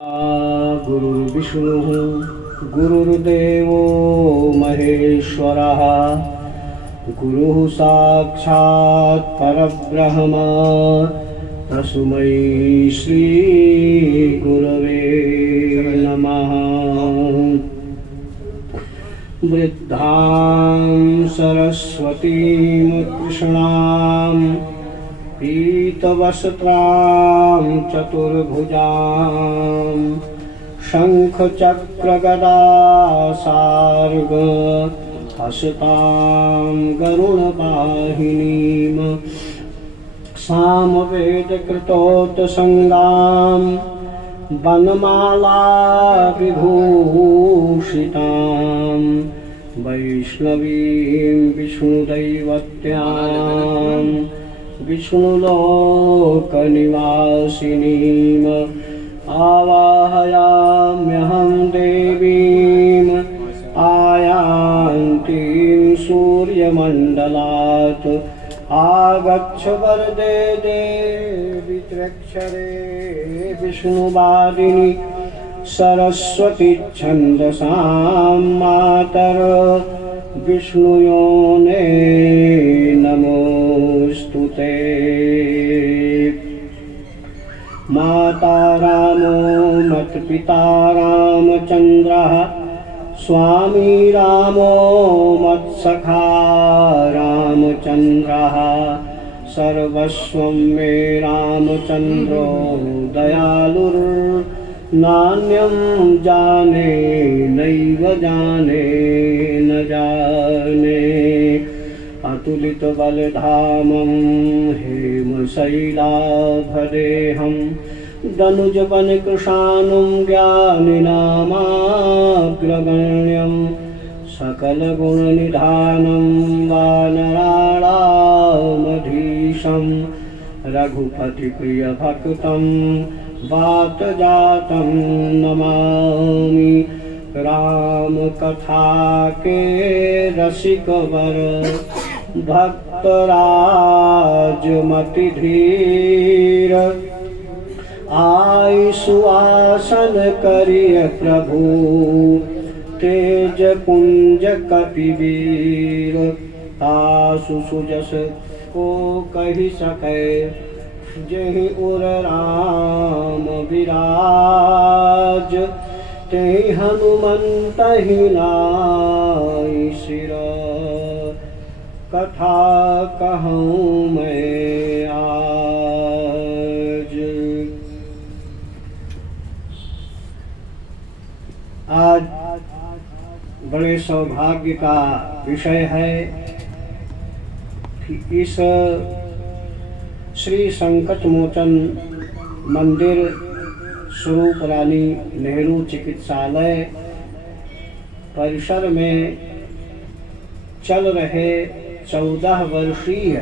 गुरुर्विष्णुः गुरुर्देवो महेश्वरः गुरुः साक्षात् परब्रह्म तस्मै श्री गुरवे नमः। वृद्धां सरस्वतीं कृष्णां पीतवस्त्रां चतुर्भुजां शङ्खचक्रगदा सार्ग हस्तां गरुडवाहिनीं सामवेदकृतोत्सङ्गां वनमाला विभूषितां वैष्णवीं विष्णुदैवत्यां विष्णुलोकनिवासिनीम् आवाहयाम्यहं देवीम् आयान्तीं सूर्यमण्डलात् आगच्छ वरदे देवी त्र्यक्षरे विष्णुवादिनी सरस्वती छन्दसां मातर विष्णुयोने नमोस्तुते। माता रामो मत्पिता रामचन्द्रः स्वामी रामो मत्सखा रामचन्द्रः सर्वस्वं मे रामचन्द्रो दयालुर्नान्यं जाने नैव जाने न जाने। अतुलितबलधामं हेमशैलाभदेहं दनुजवनकृशानुं ज्ञानिनामाग्रगण्यं सकलगुणनिधानं वानराणामधीशं रघुपतिप्रियभक्तं वातजातं नमामि। रामकथा के रसिकवर भक्तराजमति धीर आय सुआसन करिय प्रभु तेज पुंज कपिवीर। आसु सुजस को कहि सकै जेहि उर राम विराज ते हनुमंत ही नाई सिर कथा कहूँ मैं आज बड़े सौभाग्य का विषय है कि इस श्री संकट मोचन मंदिर स्वरूप रानी नेहरू चिकित्सालय परिसर में चल रहे 14 वर्षीय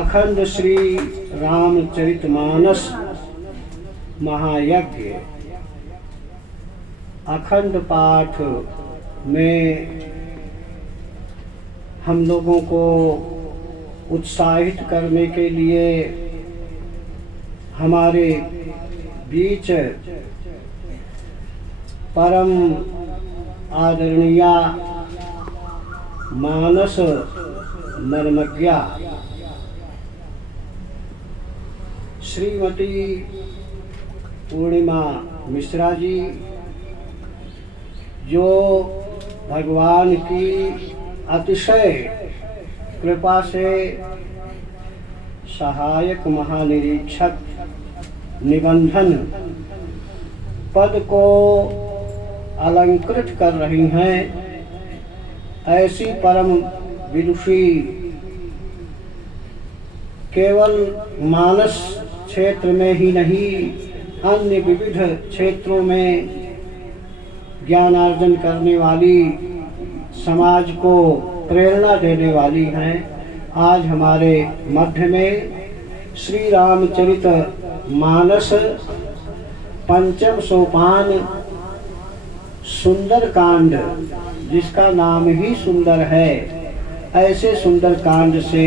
अखंड श्री रामचरितमानस महायज्ञ अखंड पाठ में हम लोगों को उत्साहित करने के लिए हमारे बीच परम आदरणीया मानस नर्मज्ञा श्रीमती पूर्णिमा मिश्रा जी जो भगवान की अतिशय कृपा से सहायक महानिरीक्षक निबंधन पद को अलंकृत कर रही हैं। ऐसी परम विदुषी केवल मानस क्षेत्र में ही नहीं अन्य विविध क्षेत्रों में ज्ञानार्जन करने वाली समाज को प्रेरणा देने वाली हैं। आज हमारे मध्य में श्री रामचरित मानस पंचम सोपान सुंदर कांड जिसका नाम ही सुंदर है, ऐसे सुंदर कांड से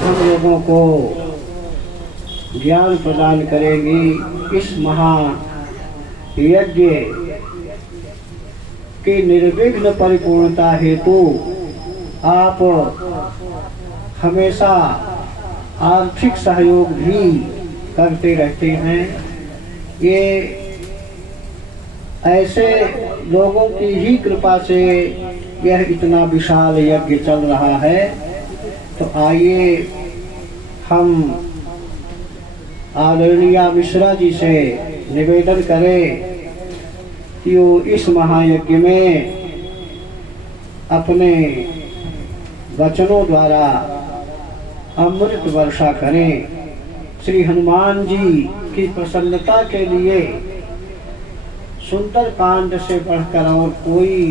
हम लोगों को ज्ञान प्रदान करेंगी। इस महा यज्ञ की निर्विघ्न परिपूर्णता हेतु आप हमेशा आर्थिक सहयोग भी करते रहते हैं। ये ऐसे लोगों की ही कृपा से यह इतना विशाल यज्ञ चल रहा है। तो आइए हम आदरणीय मिश्रा जी से निवेदन करें कि वो इस महायज्ञ में अपने वचनों द्वारा अमृत वर्षा करें। श्री हनुमान जी की प्रसन्नता के लिए सुंदर कांड से बढ़कर और कोई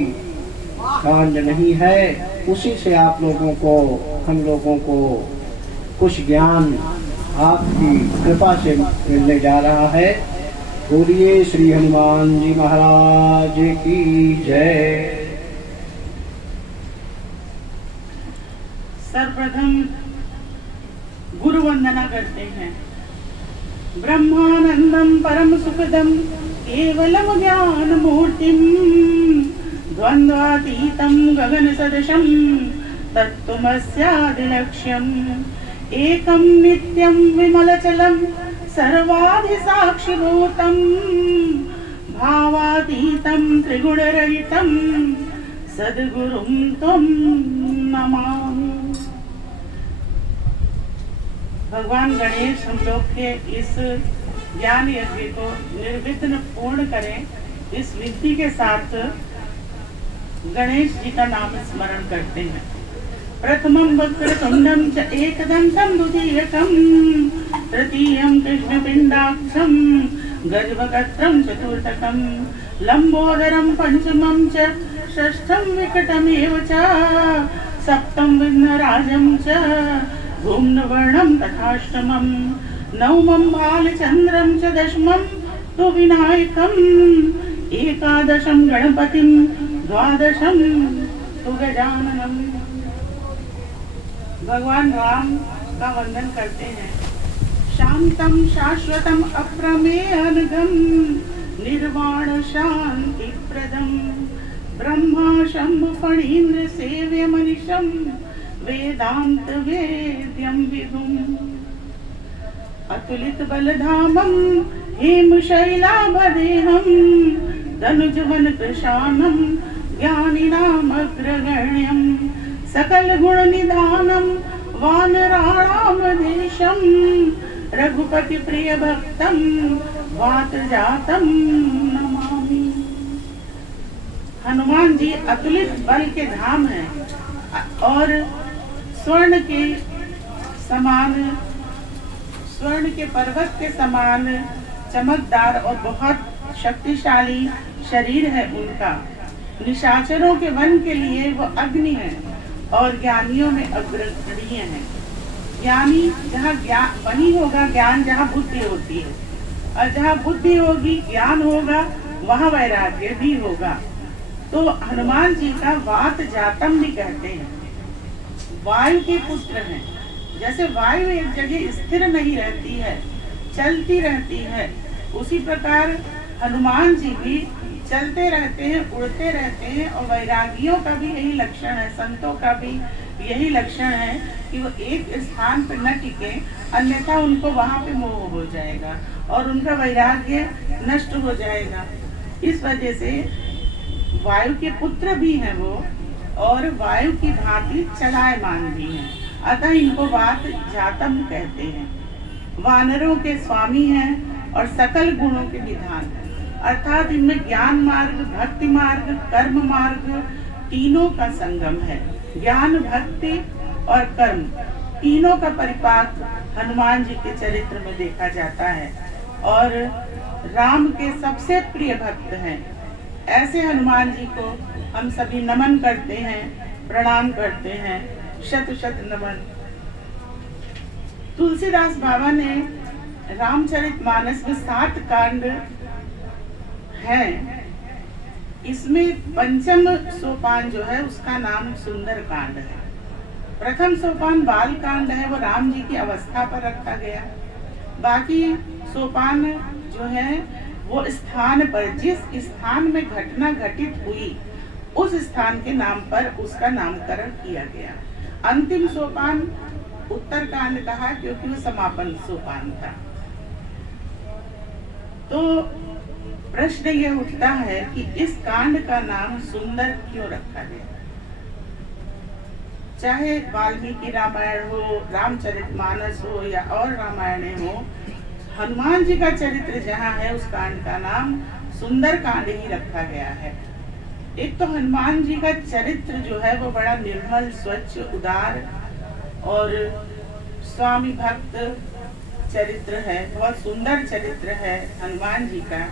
कांड नहीं है। उसी से आप लोगों को, हम लोगों को कुछ ज्ञान आपकी कृपा से मिलने जा रहा है। बोलिए श्री हनुमान जी महाराज की जय। सर्वप्रथम गुरु वंदना करते हैं। ब्रह्मानंदम परम सुखदम केवलम ज्ञान मूर्तिम द्वंद्वातीतं गगन सदृशं तत्त्वमस्यादिलक्ष्यम् एकं नित्यं विमलचलं सर्वाधिसाक्षिभूतं भावातीतं त्रिगुणरहितं सद्गुरुं त्वं नमामि। भगवान गणेश हम लोग के इस ज्ञान यज्ञ को निर्विघ्न पूर्ण करें, इस विधि के साथ गणेश जी का नाम स्मरण करते हैं। प्रथमं वक्रतुंडं च एकदंतं द्वितीयकं तृतीयं कृष्णपिंडाक्षं गजवक्त्रं चतुर्थकं लंबोदरं पंचमं च षष्ठं विकटमेव च सप्तम विघ्नराजं च धूम्रवर्णं तथाष्टमं नवमं भालचंद्रं च दशमं तु विनायकं एकादशं गणपतिं द्वादशं तु गजाननम्। भगवान राम का वंदन करते हैं। शांतम शाश्वतम अप्रमेयनघम निर्वाण शांति प्रदम ब्रह्मा शंभु फणीन्द्र सेव्य मनीषम वेदांत वेद्यम विभुम अतुलित बलधामम हेम शैलाभदेहम धनुजवन कृशानम ज्ञानिनाम अग्रगण्यम सकल गुण निधानम वानराणाम देशम रघुपति प्रिय भक्तम वात जातम नमामि। हनुमान जी अतुलित बल के धाम हैं और स्वर्ण के समान, स्वर्ण के पर्वत के समान चमकदार और बहुत शक्तिशाली शरीर है उनका। निशाचरों के वन के लिए वो अग्नि है और ज्ञानियों में अग्रगण्य है। ज्ञानी जहाँ ज्ञान वही होगा, ज्ञान जहाँ बुद्धि होती है, और जहाँ बुद्धि होगी ज्ञान होगा वहाँ वैराग्य भी होगा। तो हनुमान जी का वात जातम भी कहते हैं, वायु के पुत्र हैं। जैसे वायु एक जगह स्थिर नहीं रहती है, चलती रहती है, उसी प्रकार हनुमान जी भी चलते रहते हैं, उड़ते रहते हैं। और वैरागियों का भी यही लक्षण है, संतों का भी यही लक्षण है कि वो एक स्थान पर न टिके, अन्यथा उनको वहाँ पे मोह हो जाएगा और उनका वैराग्य नष्ट हो जाएगा। इस वजह से वायु के पुत्र भी हैं वो, और वायु की भांति चलायमान भी हैं। अतः इनको वात जातम कहते हैं। वानरों के स्वामी हैं और सकल गुणों के निधान है, अर्थात इनमें ज्ञान मार्ग, भक्ति मार्ग, कर्म मार्ग तीनों का संगम है। ज्ञान, भक्ति और कर्म तीनों का परिपाक हनुमान जी के चरित्र में देखा जाता है और राम के सबसे प्रिय भक्त हैं। ऐसे हनुमान जी को हम सभी नमन करते हैं, प्रणाम करते हैं। शत शत नमन। तुलसीदास बाबा ने रामचरितमानस में 7 कांड हैं। इसमें पंचम सोपान जो है उसका नाम सुंदर कांड है। प्रथम सोपान बाल कांड है, वो राम जी की अवस्था पर रखा गया। बाकी सोपान जो है वो स्थान पर, जिस स्थान में घटना घटित हुई उस स्थान के नाम पर उसका नामकरण किया गया। अंतिम सोपान उत्तरकांड कहा क्योंकि वो समापन सोपान था। तो प्रश्न ये उठता है कि इस कांड का नाम सुंदर क्यों रखा गया? चाहे वाल्मीकि रामायण हो, रामचरितमानस हो या और रामायण हो, हनुमान जी का चरित्र जहाँ है उस कांड का नाम सुंदर कांड ही रखा गया है। एक तो हनुमान जी का चरित्र जो है वो बड़ा निर्मल, स्वच्छ, उदार और स्वामी भक्त चरित्र है, बहुत सुंदर चरित्र है हनुमान जी का।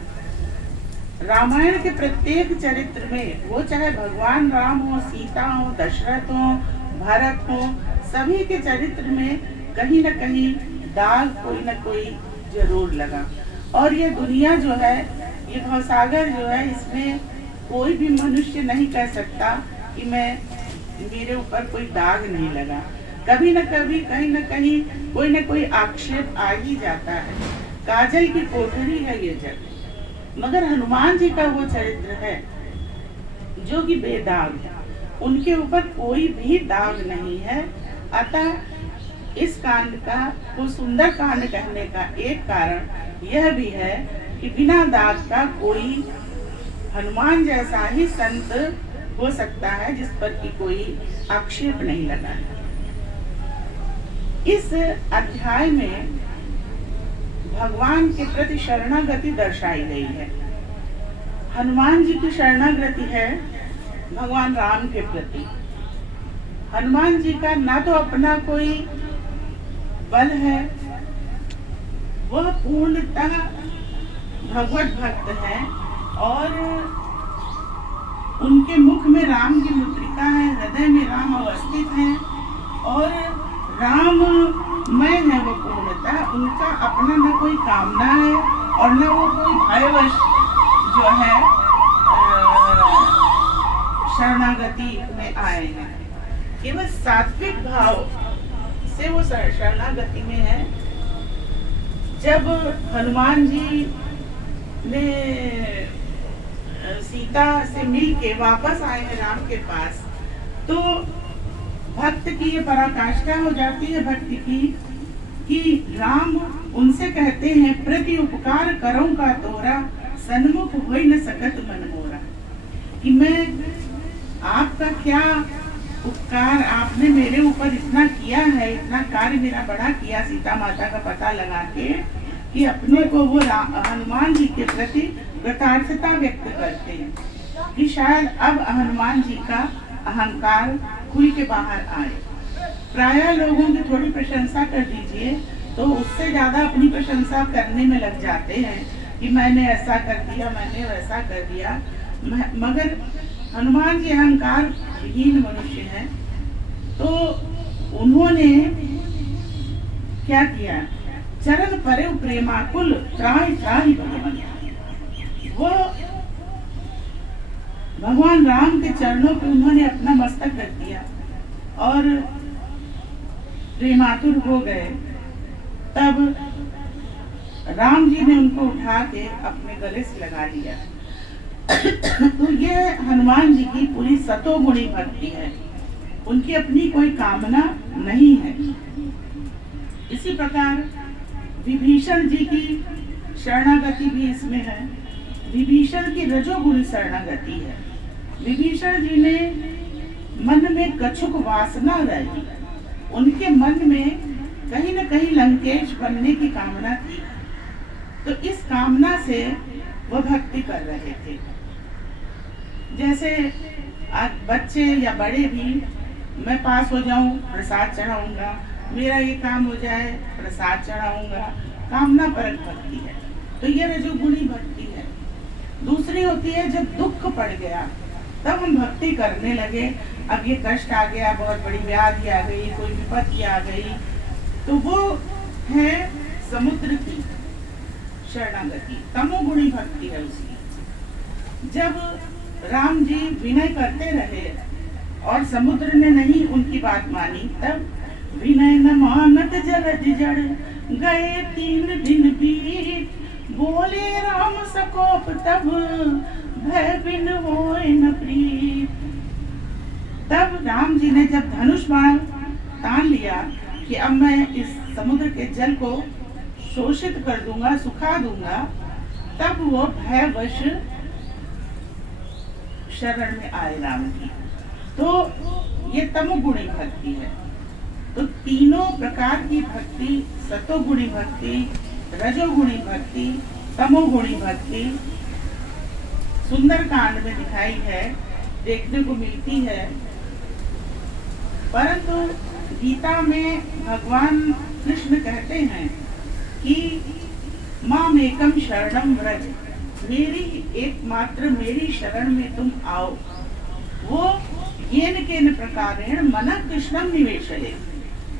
रामायण के प्रत्येक चरित्र में, वो चाहे भगवान राम हो, सीता हो, दशरथ हो, भरत हो, सभी के चरित्र में कहीं न कहीं दाग कोई न कोई जरूर लगा। और ये दुनिया जो है, ये भवसागर जो है, इसमें कोई भी मनुष्य नहीं कह सकता कि मेरे ऊपर कोई दाग नहीं लगा। कभी न कभी कहीं न कहीं कोई न कोई आक्षेप आ ही जाता है। काजल की कोठरी है ये जग, मगर हनुमान जी का वो चरित्र है जो कि बेदाग है, उनके ऊपर कोई भी दाग नहीं है। अतः इस कांड का वो सुंदर कांड कहने का एक कारण यह भी है कि बिना दाग का कोई हनुमान जैसा ही संत हो सकता है जिस पर कि कोई आक्षेप नहीं लगा है। इस अध्याय में भगवान के प्रति शरणागति दर्शाई गई है। हनुमान जी की शरणागति है भगवान राम के प्रति। हनुमान जी का ना तो अपना कोई बल है, वह पूर्णतः भगवत भक्त है और उनके मुख में राम की मुद्रिका है, हृदय में राम अवस्थित है और राम मैं है वो पूर्णतः। उनका अपना न कोई कामना है और न वो कोई भयवश जो है शरणागति में आए हैं। केवल सात्विक भाव से वो शरणागति में है। जब हनुमान जी ने सीता से मिल के वापस आए हैं राम के पास, तो भक्त की ये पराकाष्ठा हो जाती है भक्ति की कि राम उनसे कहते हैं, प्रति उपकार करो का तोरा, सन्मुख होई न सकत मन मोरा। कि मैं आपका क्या उपकार, आपने मेरे ऊपर इतना किया है, इतना कार्य मेरा बड़ा किया सीता माता का पता लगा के, कि अपने को वो हनुमान जी के प्रति कृतार्थता व्यक्त करते हैं कि शायद अब हनुमान जी का अहंकार खुल के बाहर आए। प्रायः लोगों की थोड़ी प्रशंसा कर दीजिए तो उससे ज्यादा अपनी प्रशंसा करने में लग जाते हैं कि मैंने ऐसा कर दिया, मैंने वैसा कर दिया। मगर हनुमान जी अहंकार विहीन मनुष्य हैं, तो उन्होंने क्या किया? चरण परे प्रेमाकुल त्राहि त्राहि भगवान। वो भगवान राम के चरणों पे उन्होंने अपना मस्तक रख दिया और प्रेमातुर हो गए। तब राम जी ने उनको उठा के अपने गले से लगा लिया। तो ये हनुमान जी की पूरी सतोगुणी भक्ति है, उनकी अपनी कोई कामना नहीं है। इसी प्रकार विभीषण जी की शरणागति भी इसमें है। विभीषण की रजोगुणी शरणागति है। विभीषण जी ने मन में कछुक वासना रही, उनके मन में कहीं न कहीं लंकेश बनने की कामना थी, तो इस कामना से वह भक्ति कर रहे थे। जैसे आज बच्चे या बड़े भी, मैं पास हो जाऊं प्रसाद चढ़ाऊंगा, मेरा ये काम हो जाए प्रसाद चढ़ाऊंगा, कामना परक भक्ति है। तो ये रजोगुणी भक्ति है। दूसरी होती है जब दुख पड़ गया तब हम भक्ति करने लगे। अब ये कष्ट आ गया, बहुत बड़ी व्याधि आ गई, कोई विपत्ति आ गई, तो वो है समुद्र की शरणागति, तमोगुणी भक्ति है उसकी। जब राम जी विनय करते रहे और समुद्र ने नहीं उनकी बात मानी, तब विनय न मानत जलधि जड़, गए 3 दिन बीत, बोले राम सकोप तब, भय बिन होए न प्रीत। तब राम जी ने जब धनुष बाण तान लिया कि अब मैं इस समुद्र के जल को शोषित कर दूंगा, सुखा दूंगा, तब वो भयवश शरण में आए राम जी। तो ये तमोगुणी भक्ति है। तो तीनों प्रकार की भक्ति, सतोगुणी भक्ति, रजोगुणी भक्ति, तमोगुणी भक्ति सुंदरकांड में दिखाई है, देखने को मिलती है। परंतु गीता में भगवान कृष्ण कहते हैं कि माम एकम शरणम व्रज, मेरी एकमात्र मेरी शरण में तुम आओ। वो येन केन प्रकारेण मन कृष्णम निवेशये,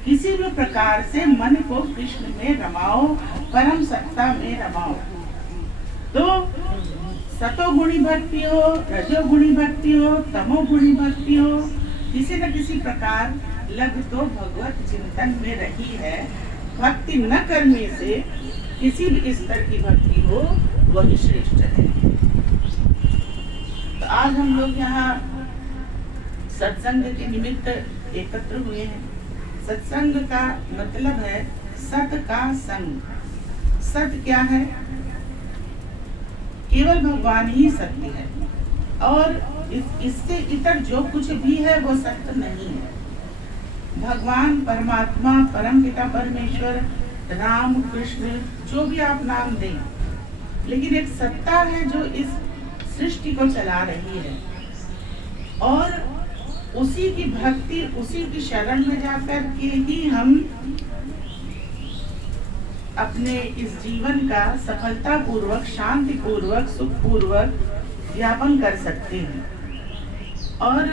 किसी भी प्रकार से मन को कृष्ण में रमाओ, परम सत्ता में रमाओ। तो सतोगुणी भक्ति हो, रजोगुणी भक्ति हो, तमोगुणी भक्ति हो, किसी न किसी प्रकार लग तो भगवत चिंतन में रही है। भक्ति न करने से किसी भी स्तर की भक्ति हो वही श्रेष्ठ है। तो आज हम लोग यहाँ सत्संग के निमित्त एकत्र हुए हैं। सत्संग का मतलब है सत का संग। सत क्या है? केवल भगवान ही सत्य है और इससे इतर जो कुछ भी है वो सत्य नहीं है। भगवान परमात्मा, परम पिता परमेश्वर, राम, कृष्ण, जो भी आप नाम दें, लेकिन एक सत्ता है जो इस सृष्टि को चला रही है और उसी की भक्ति, उसी की शरण में जाकर के ही हम अपने इस जीवन का सफलता पूर्वक, शांति पूर्वक, सुख पूर्वक व्यापन कर सकते हैं। और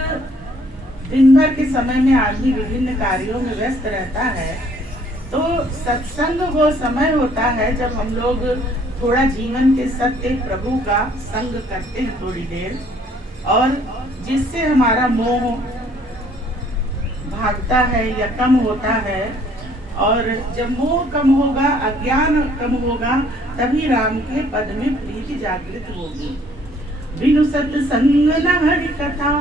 दिन भर के समय में आदमी विभिन्न कार्यों में व्यस्त रहता है, तो सत्संग वो समय होता है जब हम लोग थोड़ा जीवन के सत्य प्रभु का संग करते हैं थोड़ी देर, और जिससे हमारा मोह भागता है या कम होता है। और जब मोह कम होगा, अज्ञान कम होगा, तभी राम के पद में प्रीति जागृत होगी। बिनु सत्संग न हरि कथा,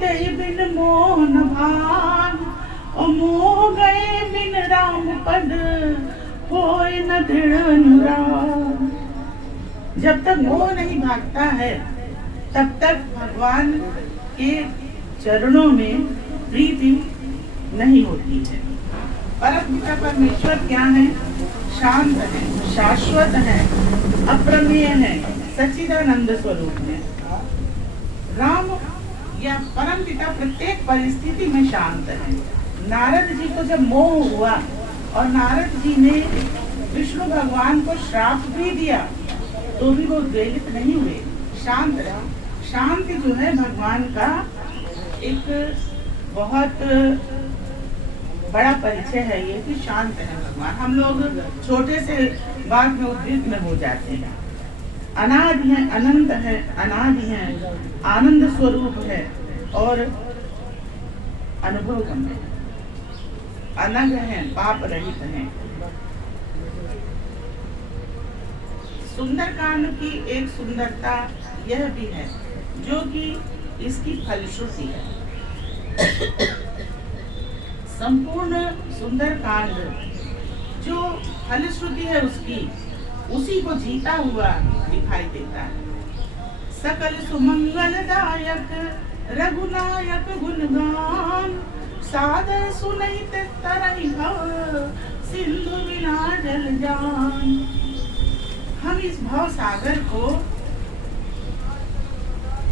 ते बिन मोह न भान, और मोह गए बिन राम पद, होय न दृढ़ अनुराग। जब तक मोह नहीं भागता है तब तक भगवान के चरणों में प्रीति नहीं होती है। परमपिता परमेश्वर क्या है? शांत है, शाश्वत है, अप्रमेय है, सच्चिदानंद स्वरूप है। राम या परमपिता प्रत्येक परिस्थिति में शांत है। नारद जी को जब मोह हुआ और नारद जी ने विष्णु भगवान को श्राप भी दिया, तो भी वो द्वेलित नहीं हुए, शांत रहे। शांति जो है भगवान का एक बहुत बड़ा परिचय है, ये कि शांत है भगवान। हम लोग छोटे से बात में उद्विग्न हो जाते हैं। अनादि है, अनंत है, अनादि है, आनंद स्वरूप है और अनुभव है, अनग है, पाप रहित है। सुंदरकांड की एक सुंदरता यह भी है जो कि इसकी फलश्रुति है। संपूर्ण सुंदरकांड जो फलश्रुति है उसकी, उसी को जीता हुआ दिखाई देता है। सकल सुमंगलदायक रघुनायक गुणगान, सादर सुनहित तरहि भव, सिंधु बिना जल जान। हम इस भव सागर को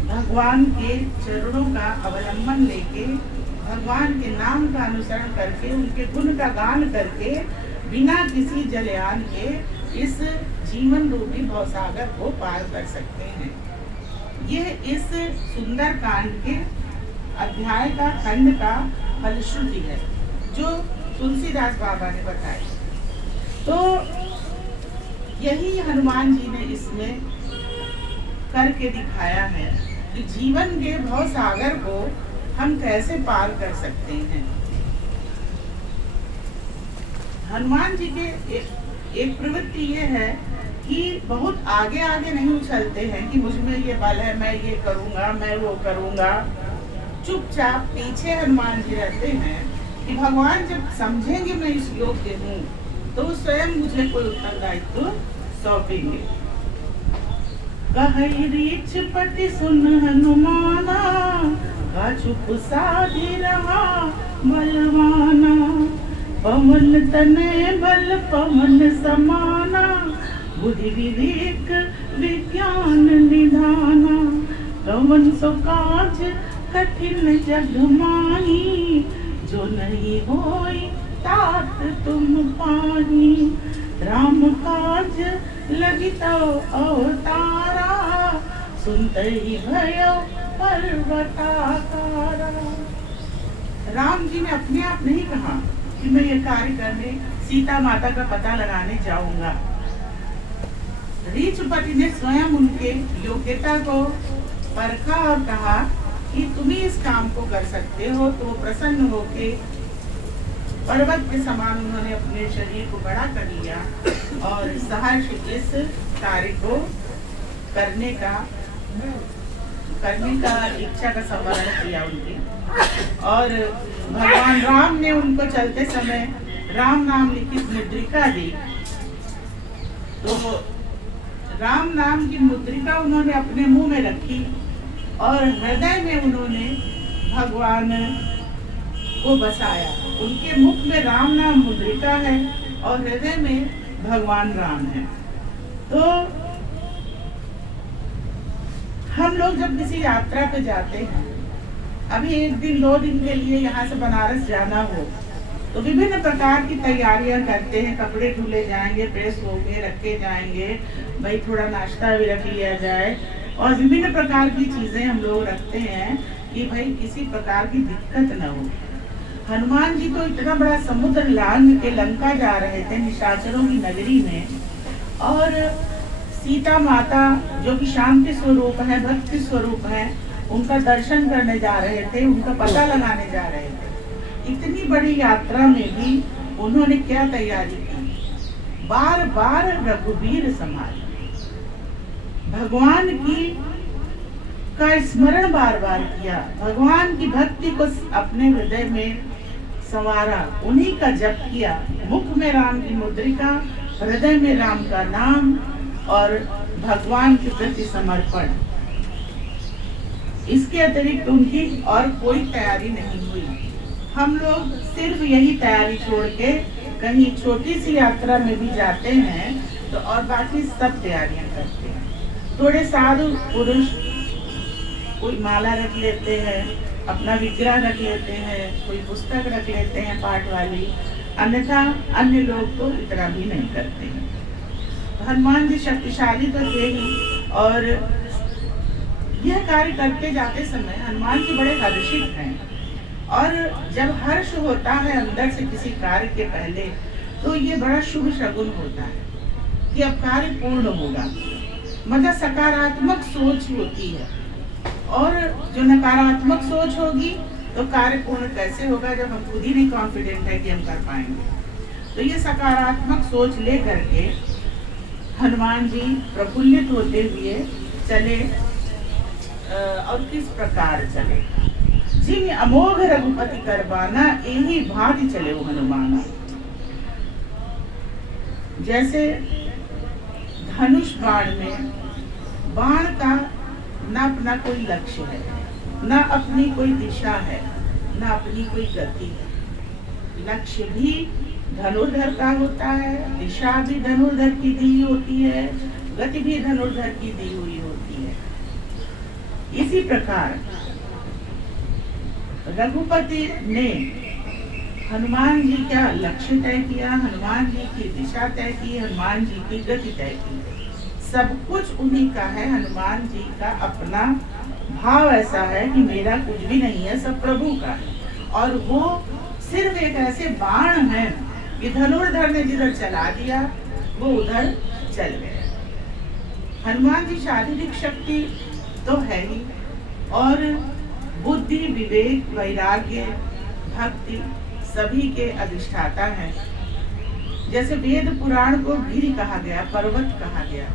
भगवान के चरणों का अवलंबन लेके, भगवान के नाम का अनुसरण करके, उनके गुण का गान करके, बिना किसी जलयान के इस जीवन रूपी भवसागर को पार कर सकते हैं। यह इस सुंदर कांड के अध्याय का, खंड का फलश्रुति है जो तुलसीदास बाबा ने बताई। तो यही हनुमान जी ने इसमें करके दिखाया है कि जीवन के भवसागर को हम कैसे पार कर सकते हैं। हनुमान जी के एक प्रवृत्ति ये है कि बहुत आगे आगे नहीं उछलते हैं कि मुझ में ये बल है, मैं ये करूंगा, मैं वो करूंगा। चुपचाप पीछे हनुमान जी रहते हैं कि भगवान जब समझेंगे मैं इस योग्य हूँ तो स्वयं मुझे कोई उत्तरदायित्व सौंपेंगे। कहि रीछ पति सुन हनुमाना, का चुप साधी रहा बलवाना। पवन तनय बल पवन समाना, बुद्धि विवेक विज्ञान निधाना। कवन सो काज कठिन जग माही, जो नहीं होई तात तुम पाही। राम काज लगितो अवतारा, सुनते ही भयो पर्वताकारा। राम जी ने अपने आप नहीं कहा कि मैं ये कार्य करने सीता माता का पता लगाने जाऊंगा। रीछपति ने स्वयं उनके योग्यता को परखा और कहा कि तुम ही इस काम को कर सकते हो। तो वो प्रसन्न होके पर्वत के समान उन्होंने अपने शरीर को बड़ा कर लिया और सहर्ष इस कार्य को करने का इच्छा का संवरण किया उनकी। और भगवान राम ने उनको चलते समय राम नाम लिखित मुद्रिका दी। तो राम नाम की मुद्रिका उन्होंने अपने मुंह में रखी और हृदय में उन्होंने भगवान को बसाया। उनके मुख में राम नाम मुद्रिका है और हृदय में भगवान राम है। तो हम लोग जब किसी यात्रा पे जाते हैं, अभी 1 दिन 2 दिन के लिए यहाँ से बनारस जाना हो तो विभिन्न प्रकार की तैयारियां करते हैं। कपड़े धुले जाएंगे, प्रेस होंगे, रखे जाएंगे, भाई थोड़ा नाश्ता भी रख लिया जाए और विभिन्न प्रकार की चीजें हम लोग रखते हैं कि भाई किसी प्रकार की दिक्कत न हो। हनुमान जी तो इतना बड़ा समुद्र लांघ के लंका जा रहे थे, निशाचरों की नगरी में, और सीता माता जो कि शांति स्वरूप है, भक्ति स्वरूप है, उनका दर्शन करने जा रहे थे, उनका पता लगाने जा रहे थे। इतनी बड़ी यात्रा में भी उन्होंने क्या तैयारी की? बार बार रघुबीर समाई, भगवान की का स्मरण बार बार किया, भगवान की भक्ति को अपने हृदय में संवारा, उन्हीं का जप किया। मुख में राम की मुद्रिका, हृदय में राम का नाम और भगवान के प्रति समर्पण। इसके अतिरिक्त उनकी और कोई तैयारी नहीं हुई। हम लोग सिर्फ यही तैयारी छोड़ के कहीं छोटी सी यात्रा में भी जाते हैं तो और बाकी सब तैयारियां करते हैं। थोड़े साधु पुरुष कोई माला रख लेते हैं, अपना विग्रह रख लेते हैं, कोई पुस्तक रख लेते हैं पाठ वाली, अन्यथा अन्य लोग तो इतना भी नहीं करते हैं। हनुमान जी शक्तिशाली तो थे ही, और यह कार्य करके जाते समय हनुमान जी बड़े हर्षित हैं। और जब हर्ष होता है अंदर से किसी कार्य के पहले, तो ये बड़ा शुभ शगुन होता है कि अब कार्य पूर्ण होगा। मतलब सकारात्मक सोच होती है, और जो नकारात्मक सोच होगी तो कार्य पूर्ण कैसे होगा जब हम खुद ही नहीं कॉन्फिडेंट है कि हम कर पाएंगे। तो ये सकारात्मक सोच ले करके हनुमान जी प्रफुल्लित होते हुए चले। और किस प्रकार चले? जिन अमोघ रघुपति करबाना, यही भांति चले वो हनुमाना। जैसे धनुष बाण में बाण का न अपना कोई लक्ष्य है, न अपनी कोई दिशा है, न अपनी कोई गति है। लक्ष्य भी धनुर्धर का होता है, दिशा भी धनुर्धर की दी होती है, गति भी धनुर्धर की दी हुई होती है। इसी प्रकार रघुपति ने हनुमान जी का लक्ष्य तय किया, हनुमान जी की दिशा तय की, हनुमान जी की गति तय की। सब कुछ उन्हीं का है। हनुमान जी का अपना भाव ऐसा है कि मेरा कुछ भी नहीं है, सब प्रभु का है। और वो सिर्फ एक ऐसे बाण है कि धनुर्धर ने जिधर चला दिया वो उधर चल गए। हनुमान जी शारीरिक शक्ति तो है ही, और बुद्धि, विवेक, वैराग्य, भक्ति सभी के अधिष्ठाता हैं। जैसे वेद पुराण को गिरि कहा गया, पर्वत कहा गया,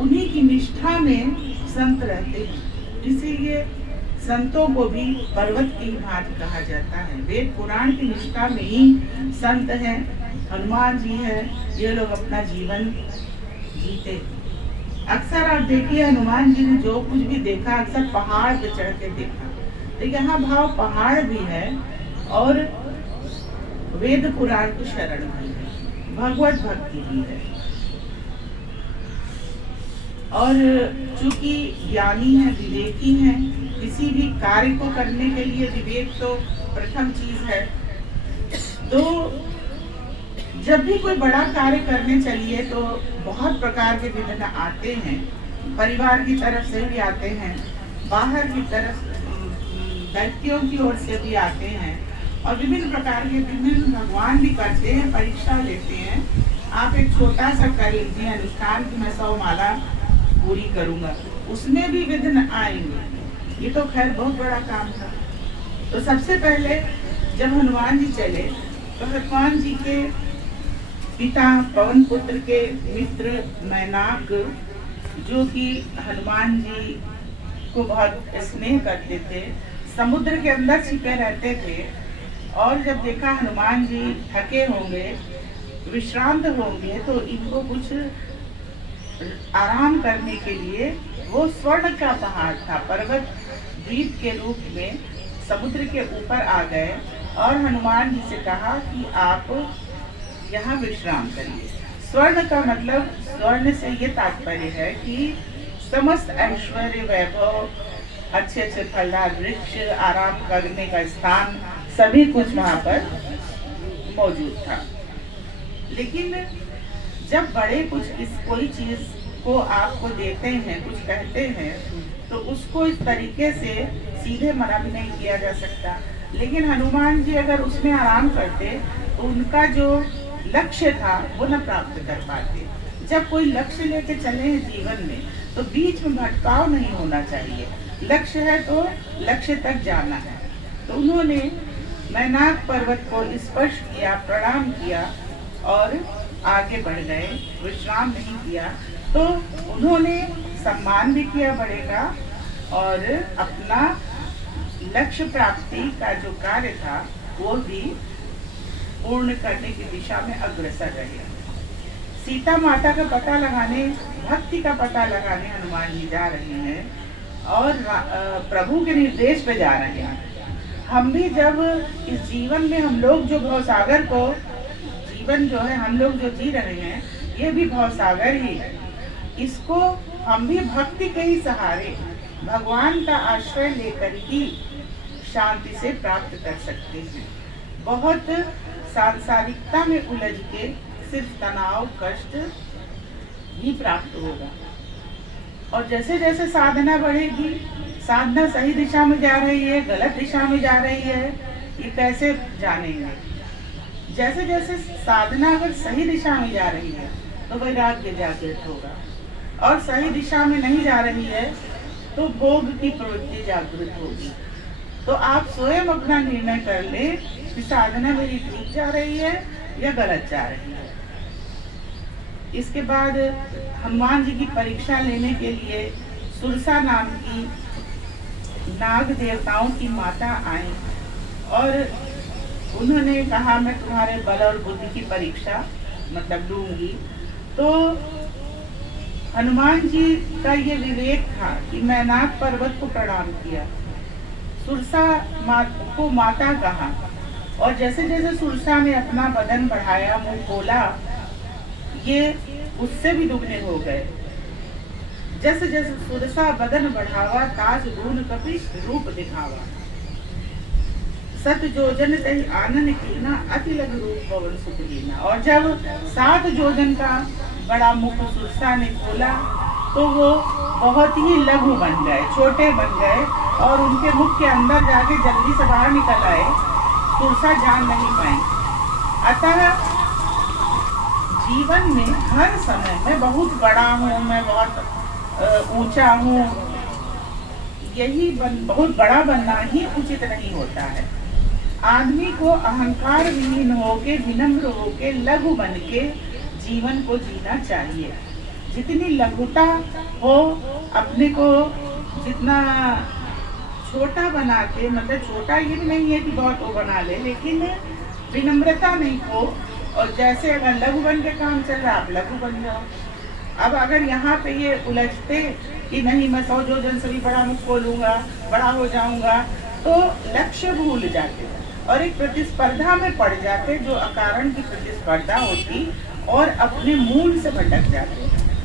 उन्हीं की निष्ठा में संत रहते हैं, इसीलिए संतों को भी पर्वत की भांति कहा जाता है। वेद पुराण की निष्ठा में ही संत हैं, हनुमान जी हैं, ये लोग अपना जीवन जीते। अक्सर आप देखिए हनुमान जी ने जो कुछ भी देखा अक्सर पहाड़ पे चढ़ के देखा, तो यहाँ भाव पहाड़ भी है और वेद पुराण की शरण भी है, भगवत भक्ति भी है। और चूंकि ज्ञानी है, विवेकी है, किसी भी कार्य को करने के लिए विवेक तो प्रथम चीज है। तो जब भी कोई बड़ा कार्य करने चलिए तो बहुत प्रकार के विघ्न आते हैं, परिवार की तरफ से भी आते हैं, बाहर की तरफ व्यक्तियों की ओर से भी आते हैं, और विभिन्न प्रकार के विभिन्न भगवान भी करते हैं, परीक्षा लेते हैं। आप एक छोटा सा कर लीजिए अनुष्ठान की मैं 100 माला पूरी करूंगा, उसमें भी विघ्न आएंगे। ये तो खैर बहुत बड़ा काम था। तो सबसे पहले जब हनुमान जी चले तो हनुमान जी के पिता पवन पुत्र के मित्र मैनाक, जो कि हनुमान जी को बहुत स्नेह करते थे, समुद्र के अंदर छिपे रहते थे, और जब देखा हनुमान जी थके होंगे, विश्रांत होंगे, तो इनको कुछ आराम करने के लिए वो स्वर्ण का पहाड़ था, पर्वत द्वीप के रूप में समुद्र के ऊपर आ गए और हनुमान जी से कहा कि आप यहाँ विश्राम करिए। स्वर्ण का मतलब, स्वर्ण से ये तात्पर्य है कि समस्त ऐश्वर्य, वैभव, अच्छे अच्छे फलदार वृक्ष, आराम करने का स्थान, सभी कुछ वहाँ पर मौजूद था। लेकिन जब बड़े कुछ इस कोई चीज को आपको देते हैं, कुछ कहते हैं, तो उसको इस तरीके से सीधे मना भी नहीं किया जा सकता। लेकिन हनुमान जी अगर उसमें आराम करते तो उनका जो लक्ष्य था वो न प्राप्त कर पाते। जब कोई लक्ष्य लेके चले हैं जीवन में तो बीच में भटकाव नहीं होना चाहिए। लक्ष्य है तो लक्ष्य तक जाना है। तो उन्होंने मैनाक पर्वत को स्पर्श किया, प्रणाम किया और आगे बढ़ गए, विश्राम नहीं किया। तो उन्होंने सम्मान भी किया बड़े का और अपना लक्ष्य प्राप्ति का जो कार्य था वो भी पूर्ण करने की दिशा में अग्रसर रहे। सीता माता का पता लगाने, भक्ति का पता लगाने हनुमान जी जा रहे हैं और प्रभु के निर्देश पे जा रहे हैं। हम भी जब इस जीवन में हम लोग जो भवसागर को, जीवन जो है हम लोग जो जी रहे हैं ये भी भवसागर ही है। इसको हम भी भक्ति के ही सहारे, भगवान का आश्रय लेकर ही शांति से प्राप्त कर सकते हैं। बहुत सांसारिकता में उलझ के सिर्फ तनाव, कष्ट ही प्राप्त होगा। और जैसे जैसे साधना बढ़ेगी, साधना सही दिशा में जा रही है, गलत दिशा में जा रही है, ये कैसे जानेंगे? जैसे जैसे साधना अगर सही दिशा में जा रही है तो वैराग्य जागृत होगा, और सही दिशा में नहीं जा रही है तो भोग की प्रवृत्ति जागृत होगी। तो आप स्वयं अपना निर्णय कर ले कि साधना मेरी ठीक जा रही है या गलत जा रही है। इसके बाद हनुमान जी की परीक्षा लेने के लिए सुरसा नाम की नाग देवताओं की माता आई और उन्होंने कहा मैं तुम्हारे बल और बुद्धि की परीक्षा मतलब लूंगी। तो हनुमान जी का ये विवेक था कि मैनाक पर्वत को प्रणाम किया, सुरसा को माता कहा, और जैसे जैसे सुरसा ने अपना बदन बढ़ाया, मुंह खोला, ये उससे भी दुगने हो गए। जैसे जैसे सुरसा बदन बढ़ावा, ताज गुण कपि रूप दिखावा, सत जोजन तहि आनन कीना, अति लघु रूप पवन सुख लीना। और जब 7 जोजन का बड़ा मुख सुरसा ने खोला तो वो बहुत ही लघु बन गए, छोटे बन गए, और उनके मुख के अंदर जाके जल्दी से बाहर निकल आए, सुरसा जान नहीं पाई। अतः जीवन में हर समय मैं बहुत बड़ा हूँ, मैं बहुत ऊंचा हूँ, यही बहुत बड़ा बनना ही उचित नहीं होता है। आदमी को अहंकार विहीन होके, विनम्र होके, लघु बन के जीवन को जीना चाहिए। जितनी लघुता हो, अपने को जितना छोटा बना के, मतलब छोटा ये भी नहीं है कि बहुत वो बना ले, लेकिन विनम्रता नहीं हो। और जैसे अगर लघु बन के काम चल रहा, आप लघु बन जाओ। अब अगर यहाँ पे ये उलझते कि नहीं मैं 100 योजन से भी बड़ा मुख खोलूंगा, बड़ा हो जाऊंगा, तो लक्ष्य भूल जाते और एक प्रतिस्पर्धा में पड़ जाते, जो अकारण की प्रतिस्पर्धा होती, और अपने मूल से भटक जाते।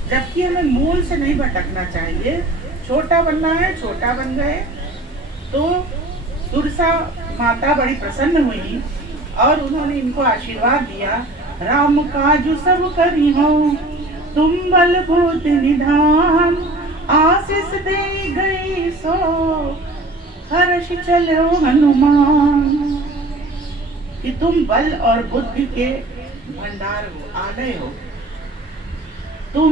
जबकि हमें मूल से नहीं भटकना चाहिए। छोटा बनना है, छोटा बन गए। तो सुरसा माता बड़ी प्रसन्न हुई और उन्होंने इनको आशीर्वाद दिया, राम काजु सब करी हो, तुम बल भूत निधान, आशीष दे गई सो, हर्ष चलो हनुमान। कि तुम बल और बुद्धि के भंडार हो, आलय हो, तुम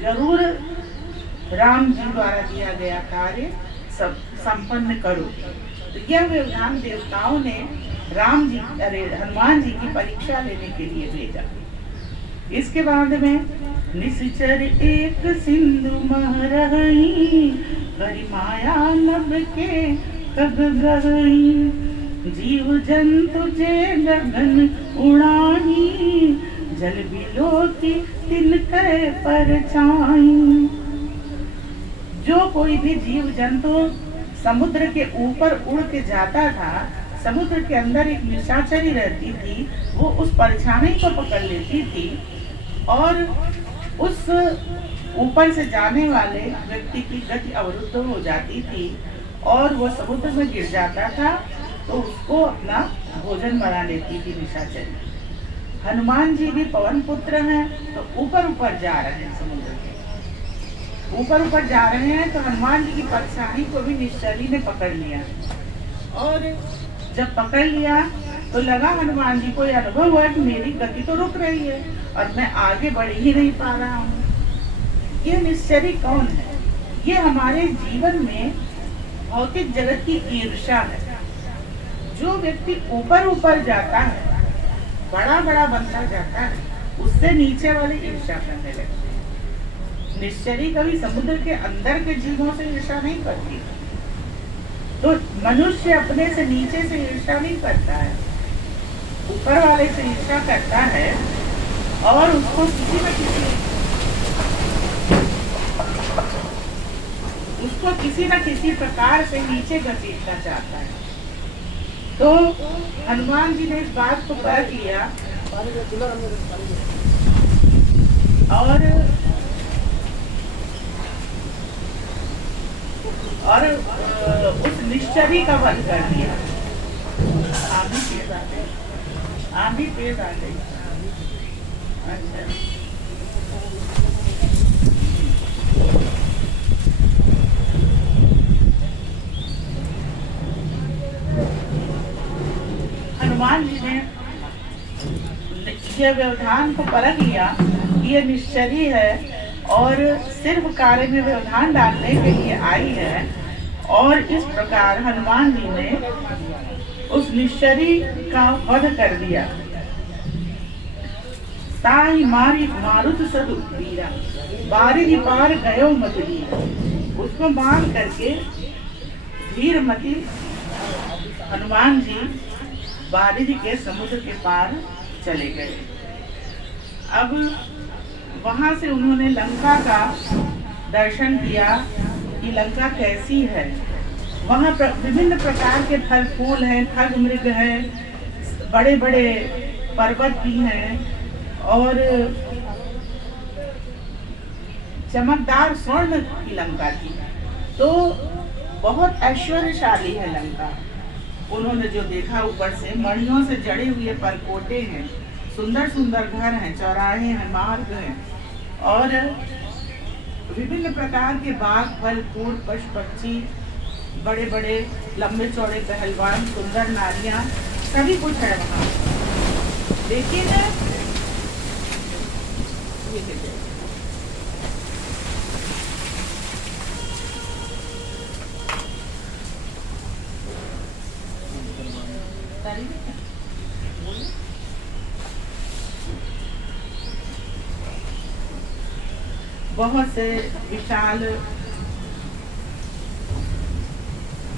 जरूर राम जी द्वारा दिया गया कार्य सब संपन्न करो। तो यह व्यवधान देवताओं ने राम जी, अरे हनुमान जी की परीक्षा लेने के लिए भेजा। इसके बाद में निश्चर एक सिंधु महरही, करि माया नभ के खग गहई, जीव जंतु जे गगन उड़ाही, जल बिलो की तिनके पर छाई। जो कोई भी जीव जंतु समुद्र के ऊपर उड़ के जाता था, समुद्र के अंदर एक निशाचरी रहती थी, वो उस परछाई को पकड़ लेती थी और उस ऊपर से जाने वाले व्यक्ति की गति अवरुद्ध हो जाती थी और वो समुद्र में गिर जाता था, तो उसको अपना भोजन बना लेती थी निशाचरी। हनुमान जी भी पवन पुत्र हैं, तो ऊपर ऊपर जा रहे हैं, समुद्र के ऊपर ऊपर जा रहे हैं, तो हनुमान जी की परछाई को भी निश्चरी ने पकड़ लिया। और जब पकड़ लिया तो लगा हनुमान जी को यह अनुभव हुआ कि मेरी गति तो रुक रही है और मैं आगे बढ़ ही नहीं पा रहा हूँ। ये निश्चरी कौन है? ये हमारे जीवन में भौतिक जगत की ईर्ष्या है। जो व्यक्ति ऊपर ऊपर जाता है, बड़ा बड़ा बनता जाता है, उससे नीचे वाले ईर्ष्या करने लगते हैं। निश्चरी कभी समुद्र के अंदर के जीवों से ईर्ष्या नहीं करती। तो मनुष्य अपने से नीचे से ईर्ष्या नहीं करता है, ऊपर वाले से ईर्ष्या करता है और उसको किसी न किसी प्रकार से नीचे घसीटना चाहता है। तो हनुमान जी ने इस बात को परख लिया और उस निश्चरी का वध कर दिया। आंधी तेज आ गई। अच्छा, हनुमान जी ने यह व्यवधान को परख लिया कि यह निश्चरी है और सिर्फ कार्य में व्यवधान डालने के लिए आई है। और इस प्रकार हनुमान जी ने उस निश्चरी का वध कर दिया। ताई मारी मारुत सदु वीरा, बारिधि पार गयो मदरी। उसको मार करके धीरमती हनुमान जी बारिधि के समुद्र के पार चले गए। अब वहां से उन्होंने लंका का दर्शन किया कि लंका कैसी है। वहाँ विभिन्न प्रकार के फल फूल हैं, खग मृग हैं, बड़े बड़े पर्वत भी हैं और चमकदार स्वर्ण की लंका थी। तो बहुत ऐश्वर्यशाली है लंका। उन्होंने जो देखा ऊपर से, मणियों से जड़े हुए परकोटे हैं, सुंदर सुंदर घर हैं, चौराहे हैं, मार्ग हैं और विभिन्न प्रकार के बाग, फल फूल, पशु पक्षी, बड़े बड़े लंबे चौड़े पहलवान, सुंदर नारियां, सभी कुछ है वहाँ। लेकिन बहुत से विशाल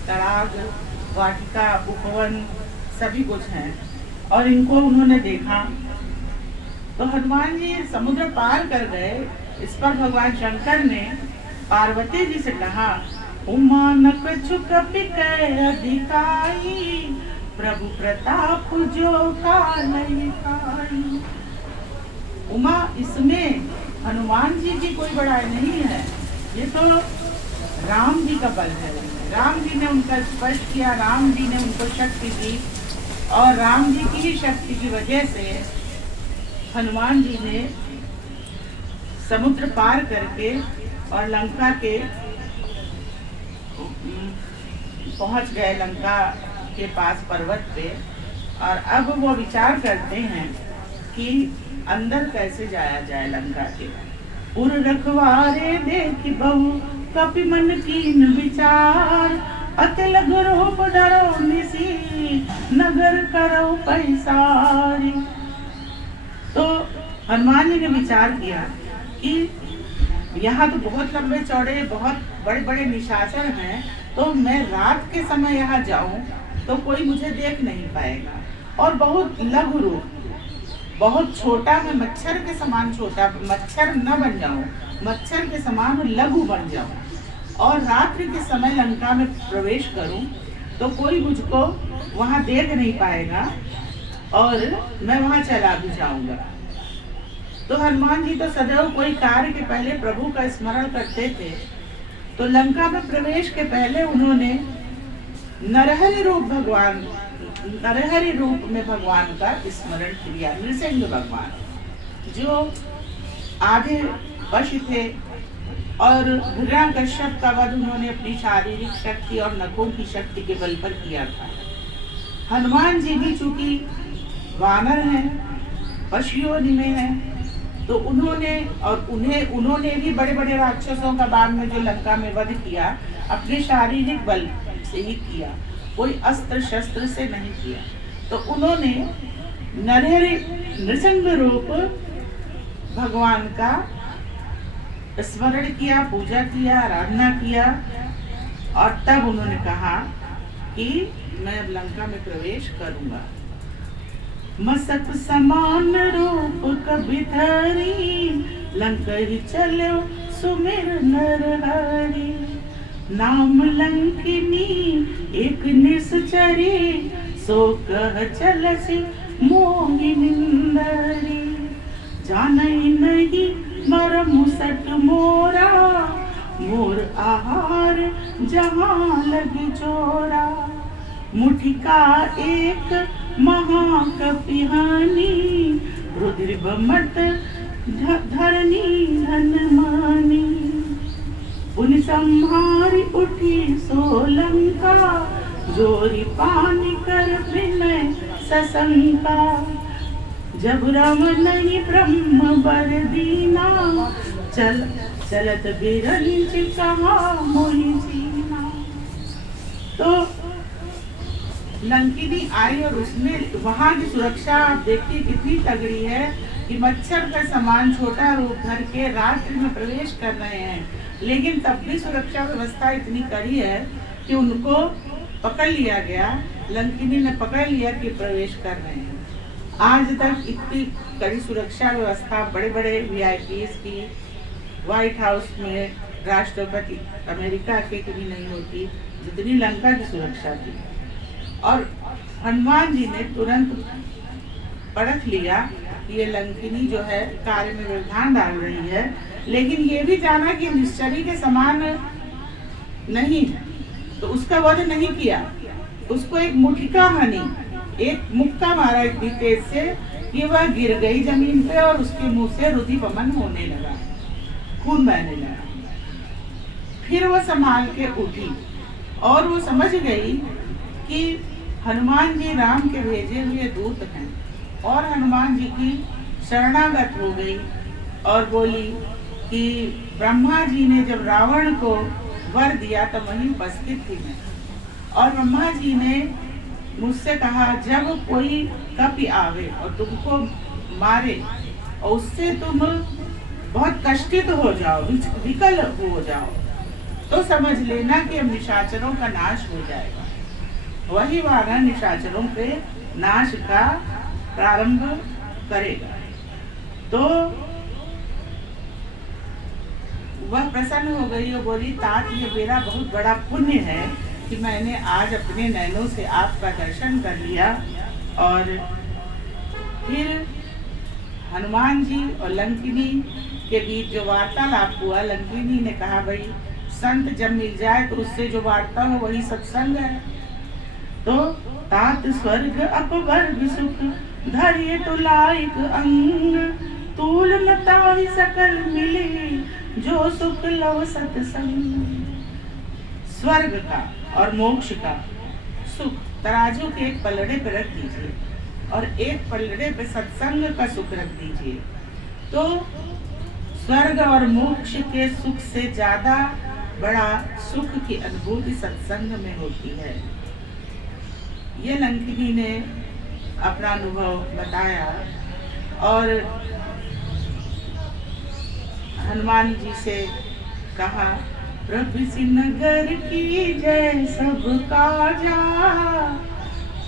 तड़ाग, वाटिका, उपवन सभी कुछ हैं। और इनको उन्होंने देखा तो हनुमान जी समुद्र पार कर गए। इस पर भगवान शंकर ने पार्वती जी से कहा, उमा न कछु कपि कह अधिकाई, प्रभु प्रताप जो कालहि काई। उमा, इसमें हनुमान जी की कोई बड़ाई नहीं है, ये तो राम जी का बल है। राम जी ने उनका स्पर्श किया, राम जी ने उनको शक्ति दी, और राम जी की ही शक्ति की वजह से हनुमान जी ने समुद्र पार करके और लंका के पहुंच गए, लंका के पास पर्वत पे। और अब वो विचार करते हैं कि अंदर कैसे जाया जाए लंका के। उर रखवारे देख बहु कपि मन कीन विचार, अति लग रूप डरो निसी नगर करो पैसारी। तो हनुमान जी ने विचार किया कि यहाँ तो बहुत लंबे चौड़े, बहुत बड़े बड़े निशाचर हैं, तो मैं रात के समय यहाँ जाऊं तो कोई मुझे देख नहीं पाएगा। और बहुत लघु रूप, बहुत छोटा, मैं मच्छर के समान छोटा, मच्छर न बन जाऊं, मच्छर के समान लघु बन जाऊं, और रात्रि के समय लंका में प्रवेश करूं तो कोई मुझको वहां देख नहीं पाएगा और मैं वहां चला भी जाऊंगा। तो हनुमान जी तो सदैव कोई कार्य के पहले प्रभु का स्मरण करते थे। तो लंका में प्रवेश के पहले उन्होंने नरहरि रूप में भगवान का स्मरण किया। नृसिंह भगवान जो आधे वश थे, और हिरण्यकश्यप का वध उन्होंने अपनी शारीरिक शक्ति और नखों की शक्ति के बल पर किया था। हनुमान जी भी चूंकि वानर हैं, पशुयोनि में हैं, तो उन्होंने भी बड़े बड़े राक्षसों का बाद में जो लंका में वध किया, अपने शारीरिक बल से ही किया, कोई अस्त्र शस्त्र से नहीं किया। तो उन्होंने नृसिंह रूप भगवान का स्मरण किया, पूजा किया, आराधना किया, और तब उन्होंने कहा कि मैं अब लंका में प्रवेश करूंगा। मसक समान रूप कबि धरी, लंकहि चलो सुमिर नरहरि। नाम लंकिनी एक निश्चरी, सो कह चलसि मोहि निंदरी। जानई नहीं मरमु सट मोरा, मोर आहार जहाँ लगी जोरा। मुठिका एक महाकपिहानी, रुद्र बमत धरनी धन मानी। उन संहारी उठी सोलंका, जोरी पानी कर विनय सशंका। जब राम नहीं ब्रह्म बर दीना, चलत बिरंच कहा मोहि जीना। तो लंकिनी आई और उसने वहां की सुरक्षा आप देखिए कितनी तगड़ी है कि मच्छर का समान छोटा रूप धर के रात्रि में प्रवेश कर रहे हैं, लेकिन तब भी सुरक्षा व्यवस्था इतनी कड़ी है कि उनको पकड़ लिया गया। लंकिनी ने पकड़ लिया कि प्रवेश कर रहे हैं। आज तक इतनी कड़ी सुरक्षा व्यवस्था बड़े बड़े VIPs की व्हाइट हाउस में, राष्ट्रपति अमेरिका के भी नहीं होती जितनी लंका की सुरक्षा थी। और हनुमान जी ने तुरंत परख लिया कि ये लंकिनी जो है कार्य में व्यवधान डाल रही है, लेकिन ये भी जाना कि निश्चरी के समान नहीं है, तो उसका वध नहीं किया। उसको एक मुठिका हानि, एक मुक्का मारा इतनी तेज से कि वह गिर गई जमीन पे और उसके मुंह से रुधिपमन होने लगा, खून बहने लगा। फिर वो संभाल के उठी और वो समझ गई कि हनुमान जी राम के भेजे हुए दूत हैं, और हनुमान जी की शरणागत हो गई और बोली कि ब्रह्मा जी ने जब रावण को वर दिया तो वहीं उपस्थित थी मैं, और ब्रह्मा जी ने मुझसे कहा जब कोई कपि आवे और तुमको मारे और उससे तुम बहुत कष्टित हो जाओ, विकल हो जाओ, तो समझ लेना कि अब निशाचरों का नाश हो जाएगा। वही वानर निशाचरों के नाश का प्रारंभ करेगा। तो वह प्रसन्न हो गई और बोली, तात ये मेरा बहुत बड़ा पुण्य है कि मैंने आज अपने नैनों से आपका दर्शन कर लिया। और फिर हनुमान जी और लंकिनी के बीच जो वार्तालाप हुआ, लंकिनी ने कहा, भाई संत जब मिल जाए तो उससे जो वार्ता हो वही सत्संग है। तो तात स्वर्ग अपवर्ग सुख धैर्य तो लायक अंग, तूल न ताहि सकल मिले जो सुख लव सत्संग। स्वर्ग का और मोक्ष का सुख तराजू के एक पलड़े पे रख दीजिए और एक पलड़े पे सत्संग का सुख रख दीजिए, तो स्वर्ग और मोक्ष के सुख से ज्यादा बड़ा सुख की अनुभूति सत्संग में होती है। ये लंकिनी ने अपना अनुभव बताया और हनुमान जी से कहा, प्रभु नगर की जय सब काजा,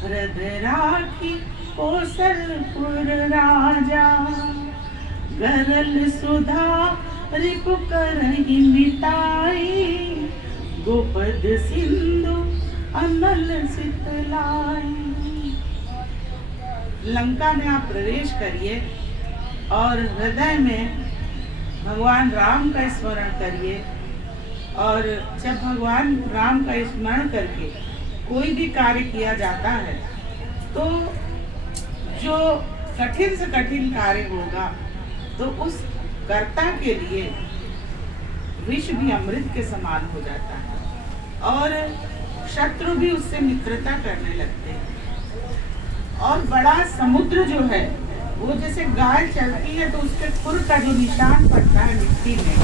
हृदय राखी कौशलपुर राजा, गरल सुधा रिपु करहि मिटाई, गोपद सिंधु अनल शीतलाई। लंका में आप प्रवेश करिए और हृदय में भगवान राम का स्मरण करिए, और जब भगवान राम का स्मरण करके कोई भी कार्य किया जाता है तो जो कठिन से कठिन कार्य होगा तो उस कर्ता के लिए विष भी अमृत के समान हो जाता है और शत्रु भी उससे मित्रता करने लगते हैं। और बड़ा समुद्र जो है वो जैसे गाय चलती है तो उसके खुर का जो निशान पड़ता है मिट्टी में,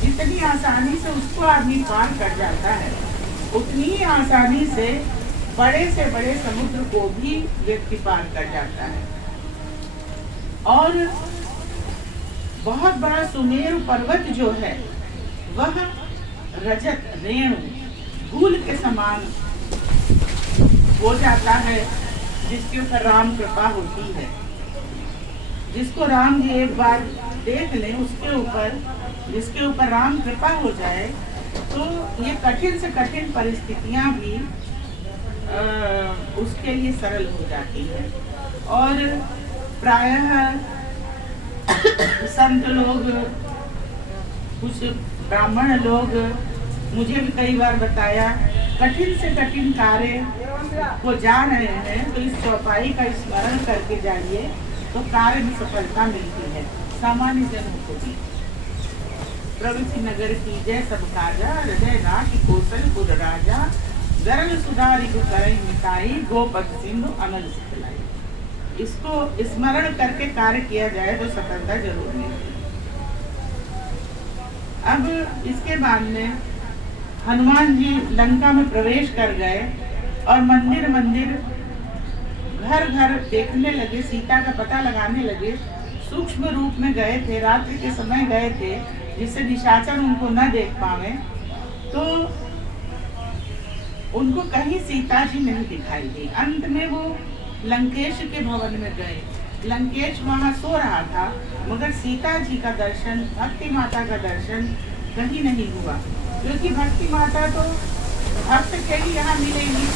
जितनी आसानी से उसको आदमी पार कर जाता है, उतनी ही आसानी से बड़े समुद्र को भी व्यक्ति पार कर जाता है। और बहुत बड़ा सुमेरु पर्वत जो है वह रजत रेणु धूल के समान हो जाता है, जिसके ऊपर राम कृपा होती है। जिसको राम जी एक बार देख लें, उसके ऊपर जिसके ऊपर राम कृपा हो जाए तो ये कठिन से कठिन परिस्थितियां भी उसके लिए सरल हो जाती है। और प्रायः संत लोग, कुछ ब्राह्मण लोग मुझे भी कई बार बताया, कठिन से कठिन कार्य को जा रहे हैं तो इस चौपाई का स्मरण करके जाइए तो कार्य में सफलता मिलती है। सामान्य जनों को भी प्रवृत्ति नगर की जय सब काजा, हृदय राखी कौशलपुर राजा, गरल सुधारी को करई मिटाई, गोपद सिंधु अनल शीतलाई। इसको स्मरण करके कार्य किया जाए तो सफलता जरूर मिलती है। अब इसके बाद में हनुमान जी लंका में प्रवेश कर गए और मंदिर मंदिर घर घर देखने लगे, सीता का पता लगाने लगे। सूक्ष्म रूप में गए थे, रात्रि के समय गए थे जिससे निशाचर उनको न देख पावे, तो उनको कहीं सीता जी नहीं दिखाई दी। अंत में वो लंकेश के भवन में गए। लंकेश वहां सो रहा था, मगर सीता जी का दर्शन, भक्ति माता का दर्शन कहीं नहीं हुआ, क्योंकि भक्ति माता तो भक्त के ही यहाँ मिलेंगी।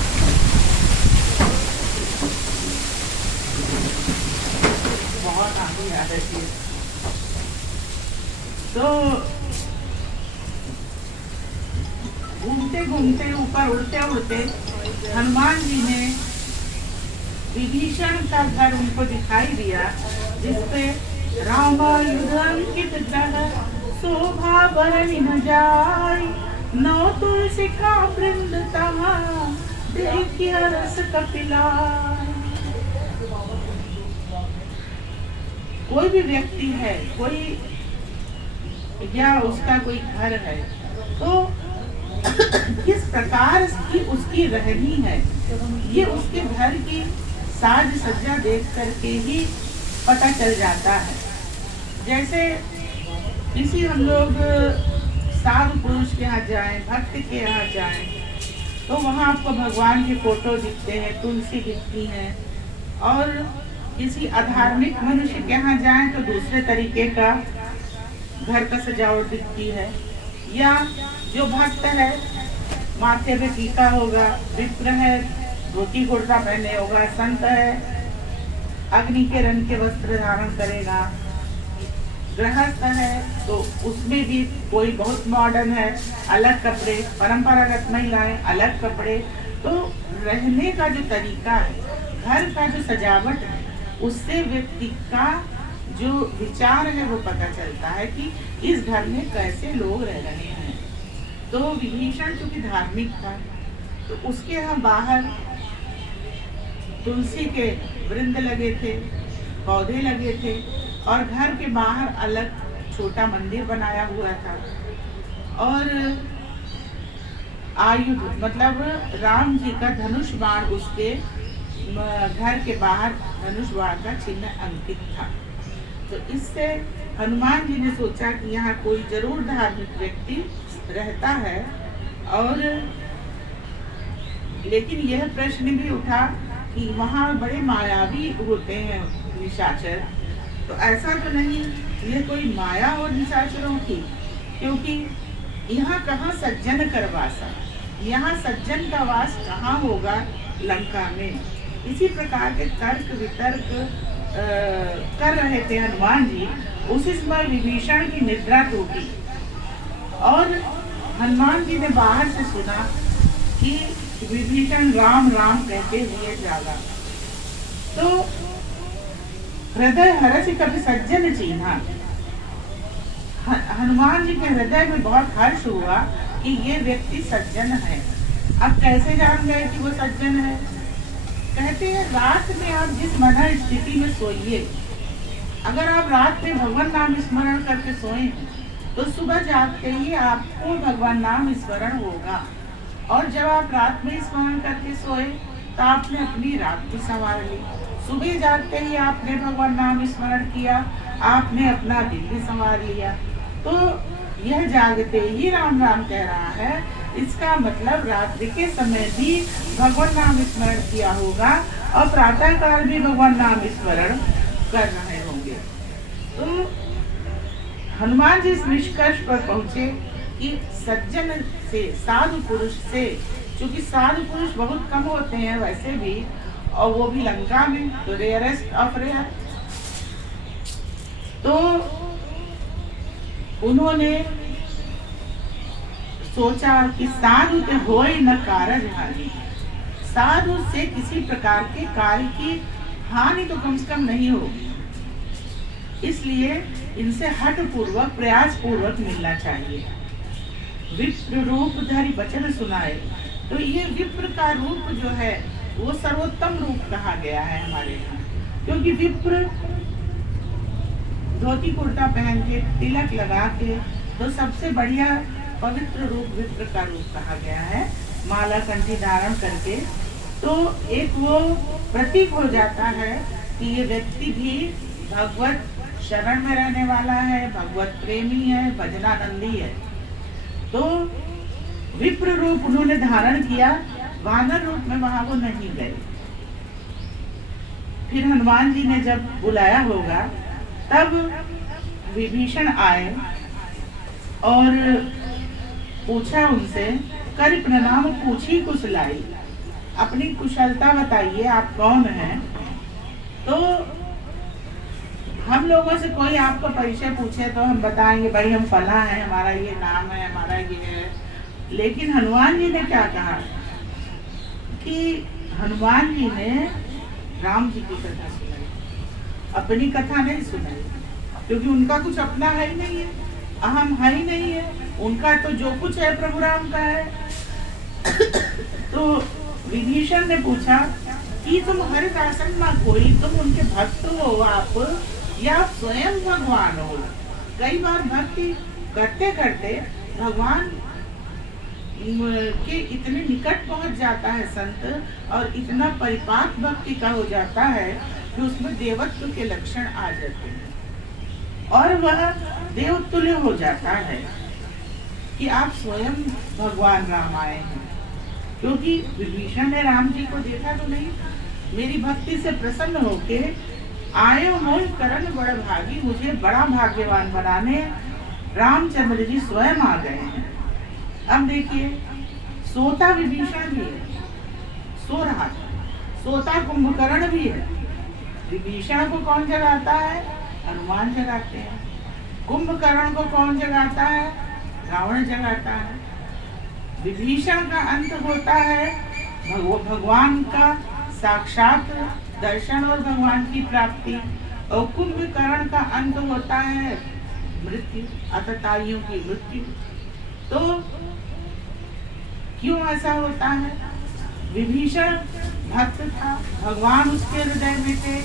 बहुत आगे आ रही है। तो घूमते घूमते ऊपर उड़ते उड़ते हनुमान जी ने विभीषण का घर उनको दिखाई दिया, जिसपे रामायुध अंकित ग्रह शोभा बरनि न जाय, नौ तुलसी का वृंद तहा देखिय रस कपिलाय। कोई भी व्यक्ति है, कोई या उसका कोई घर है, तो किस प्रकार की उसकी रहनी है ये उसके घर की साज सज्जा देख करके ही पता चल जाता है। जैसे किसी हम लोग साधु पुरुष के यहाँ जाएं, भक्त के यहाँ जाएं, तो वहाँ आपको भगवान के फोटो दिखते हैं, तुलसी दिखती है। और किसी अधार्मिक मनुष्य के यहाँ जाएं तो दूसरे तरीके का घर का सजावट दिखती है। या जो भक्त है माथे पे टीका होगा, विप्र है धोती कुर्ता पहने होगा, संत है अग्नि के रंग के वस्त्र धारण करेगा, गृहस्थ है तो उसमें भी कोई बहुत मॉडर्न है, अलग कपड़े, परंपरागत महिलाएं अलग कपड़े। तो रहने का जो तरीका है, घर का जो सजावट है, उससे व्यक्ति का जो विचार है वो पता चलता है कि इस घर में कैसे लोग रह रहे हैं। तो विभीषण चूंकि धार्मिक था तो उसके यहाँ बाहर तुलसी के वृंद लगे थे, पौधे लगे थे, और घर के बाहर अलग छोटा मंदिर बनाया हुआ था। और आयुध मतलब राम जी का धनुष बाण उसके घर के बाहर धनुष बाण का चिन्ह अंकित था। तो इससे हनुमान जी ने सोचा कि यहाँ कोई जरूर धार्मिक व्यक्ति रहता है। और लेकिन यह प्रश्न भी उठा कि वहाँ बड़े मायावी होते हैं निशाचर, तो ऐसा तो नहीं ये कोई माया हो निशाचरों की, क्योंकि यहाँ कहाँ सज्जन कर वासा, यहाँ सज्जन का वास कहाँ होगा लंका में। इसी प्रकार के तर्क वितर्क कर रहे थे हनुमान जी। उसी समय विभीषण की निद्रा टूटी और हनुमान जी ने बाहर से सुना कि विभीषण राम राम कहते हुए जागा। तो हृदय हर्ष कभी सज्जन चीन्हा, हनुमान जी के हृदय में बहुत हर्ष हुआ कि ये व्यक्ति सज्जन है। अब कैसे जान गए कि वो सज्जन है? कहते हैं रात में आप जिस मना स्थिति में सोइए, अगर आप रात में भगवान नाम स्मरण करके सोए तो सुबह जागते ही आपको भगवान नाम स्मरण होगा। और जब आप रात में स्मरण करके सोए तो आपने अपनी रात भी संवार ली, सुबह जागते ही आपने भगवान नाम स्मरण किया, आपने अपना दिन भी संवार लिया। तो यह जागते ही राम राम कह रहा है, इसका मतलब रात्रि के समय भी भगवान नाम स्मरण किया होगा और प्रातः काल भी भगवान नाम स्मरण कर रहे होंगे। तो हनुमान जी इस निष्कर्ष पर पहुंचे कि सज्जन से, साधु पुरुष से, क्योंकि साधु पुरुष बहुत कम होते हैं वैसे भी, और वो भी लंका में, तो रेयरेस्ट ऑफ रेयर। तो उन्होंने सोचा कि साधु ते होय न कारज हानि, साधु से किसी प्रकार के कार्य की हानि तो कम से कम नहीं होगी, इसलिए इनसे हठ पूर्वक प्रयास पूर्वक मिलना चाहिए। विप्र रूप धरि वचन सुनाए, तो ये विप्र का रूप जो है वो सर्वोत्तम रूप कहा गया है हमारे यहाँ, क्योंकि विप्र धोती कुर्ता पहन के तिलक लगा के तो सबसे बढ़िया पवित्र रूप विप्र का रूप कहा गया है, माला कंठी धारण करके। तो एक वो प्रतीक हो जाता है कि ये व्यक्ति भी भगवत शरण में रहने वाला है, भगवत प्रेमी है, भजनानंदी है। तो विप्र रूप उन्होंने धारण किया, वानर रूप में वहां वो नहीं गए। फिर हनुमान जी ने जब बुलाया होगा तब विभीषण आए और पूछा उनसे, कर प्रणाम पूछी कुशलाई, अपनी कुशलता बताइए, आप कौन हैं? तो हम लोगों से कोई आपका परिचय पूछे तो हम बताएंगे भाई हम फला है, हमारा ये नाम है, हमारा ये है। लेकिन हनुमान जी ने क्या कहा कि हनुमान जी ने राम जी की कथा सुनाई, अपनी कथा नहीं सुनाई, क्योंकि उनका कुछ अपना है ही नहीं है, अहम है ही नहीं है, उनका तो जो कुछ है प्रभु राम का है। तो विभीषण ने पूछा कि तुम हरिदासन ना कोई, तुम उनके भक्त हो आप या आप स्वयं भगवान हो? कई बार भक्ति करते करते भगवान के इतने निकट पहुंच जाता है संत, और इतना परिपाक भक्ति का हो जाता है कि उसमें देवत्व के लक्षण आ जाते हैं। और वह देवतुल्य हो जाता है कि आप स्वयं भगवान राम आए हैं। क्योंकि विभीषण ने राम जी को देखा तो नहीं, मेरी भक्ति से प्रसन्न होके आयो मोहि करण बड़ भागी, मुझे बड़ा भाग्यवान बनाने रामचंद्र जी स्वयं आ गए हैं। अब देखिए, सोता विभीषण भी है, सो रहा था, सोता कुंभकर्ण भी है। विभीषण को कौन जगाता है? हनुमान जगाते हैं। कुंभकर्ण को कौन जगाता है? रावण जगाता है। विभीषण का अंत होता है भगवान का साक्षात दर्शन और भगवान की प्राप्ति, और कुंभकर्ण का अंत होता है मृत्यु, अतताइयों की मृत्यु। तो क्यों ऐसा होता है? विभीषण भक्त था, भगवान उसके हृदय में थे,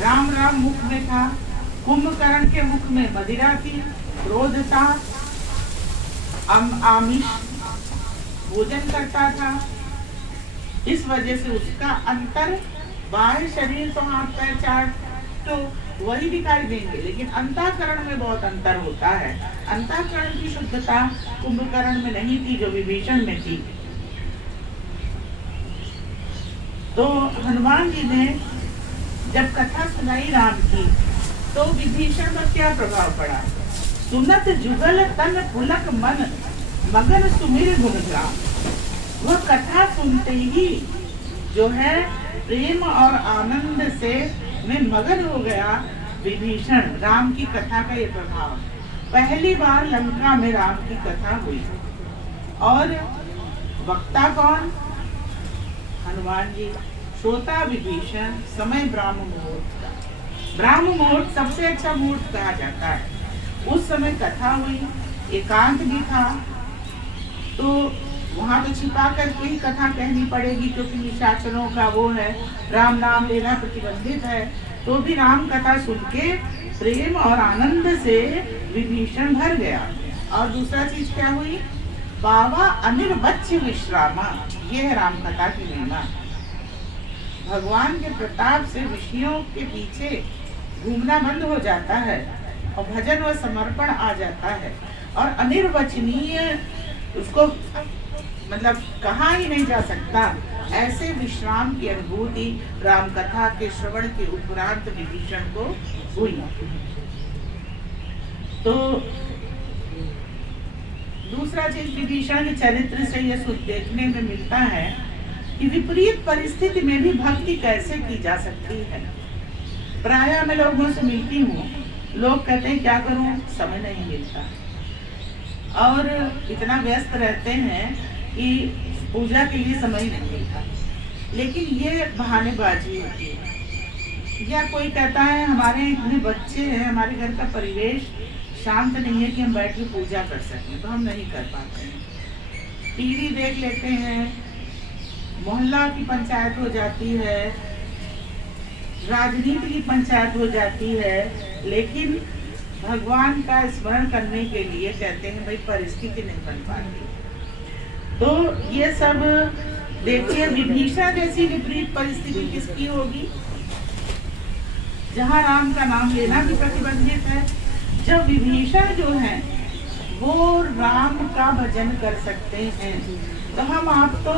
राम राम मुख में था। कुंभकर्ण के मुख में मदिरा थी, क्रोध था, आमिष भोजन करता था। इस वजह से उसका अंतर, बाहर शरीर तो हाथ पैर चार तो वही दिखाई देंगे, लेकिन अंतःकरण में बहुत अंतर होता है। अंतःकरण की शुद्धता कुंभकर्ण में नहीं थी जो विभीषण में थी। तो हनुमान जी ने जब कथा सुनाई राम की, तो विभीषण पर क्या प्रभाव पड़ा? सुनत जुगल तन पुलक मन, मगन सुमिर गुणगान। वह कथा सुनते ही जो है प्रेम और आनंद से में मगन हो गया विभीषण। राम की कथा का ये प्रभाव, पहली बार लंका में राम की कथा हुई, और वक्ता कौन? हनुमान जी। श्रोता विभीषण, समय ब्राह्म मुहूर्त का। ब्राह्म मुहूर्त सबसे अच्छा मुहूर्त कहा जाता है। उस समय कथा हुई, एकांत भी था, तो वहाँ तो छिपा करके ही कथा कहनी पड़ेगी, क्योंकि निशाचरों का वो है, राम नाम लेना प्रतिबंधित है। तो भी राम कथा सुन के प्रेम और आनंद से विभीषण भर गया। और दूसरा चीज क्या हुई? बाबा अनिर्वच्य विश्रामा। ये है राम कथा की महिमा। भगवान के प्रताप से विषयों के पीछे घूमना बंद हो जाता है और भजन व समर्पण आ जाता है, और अनिर्वचनीय, उसको मतलब कहा ही नहीं जा सकता, ऐसे विश्राम की अनुभूति राम कथा के श्रवण के उपरांत विभीषण को हुई। तो दूसरा चीज विभीषण के चरित्र से यह देखने में मिलता है कि विपरीत परिस्थिति में भी भक्ति कैसे की जा सकती है। प्रायः मैं लोगों से मिलती हूँ, लोग कहते हैं क्या करूं, समय नहीं मिलता, और इतना व्यस्त रहते हैं कि पूजा के लिए समय नहीं मिलता। लेकिन ये बहानेबाजी होती है। या कोई कहता है हमारे इतने बच्चे हैं, हमारे घर का परिवेश शांत नहीं है कि हम बैठ के पूजा कर सकें, तो हम नहीं कर पाते हैं। टीवी देख लेते हैं, मोहल्ला की पंचायत हो जाती है, राजनीति की पंचायत हो जाती है, लेकिन भगवान का स्मरण करने के लिए कहते हैं भाई परिस्थिति नहीं बन पाती। तो ये सब देखिए, विभीषण जैसी विपरीत परिस्थिति किसकी होगी, जहाँ राम का नाम लेना भी प्रतिबंधित है। जब विभीषण जो है वो राम का भजन कर सकते हैं, तो हम आप तो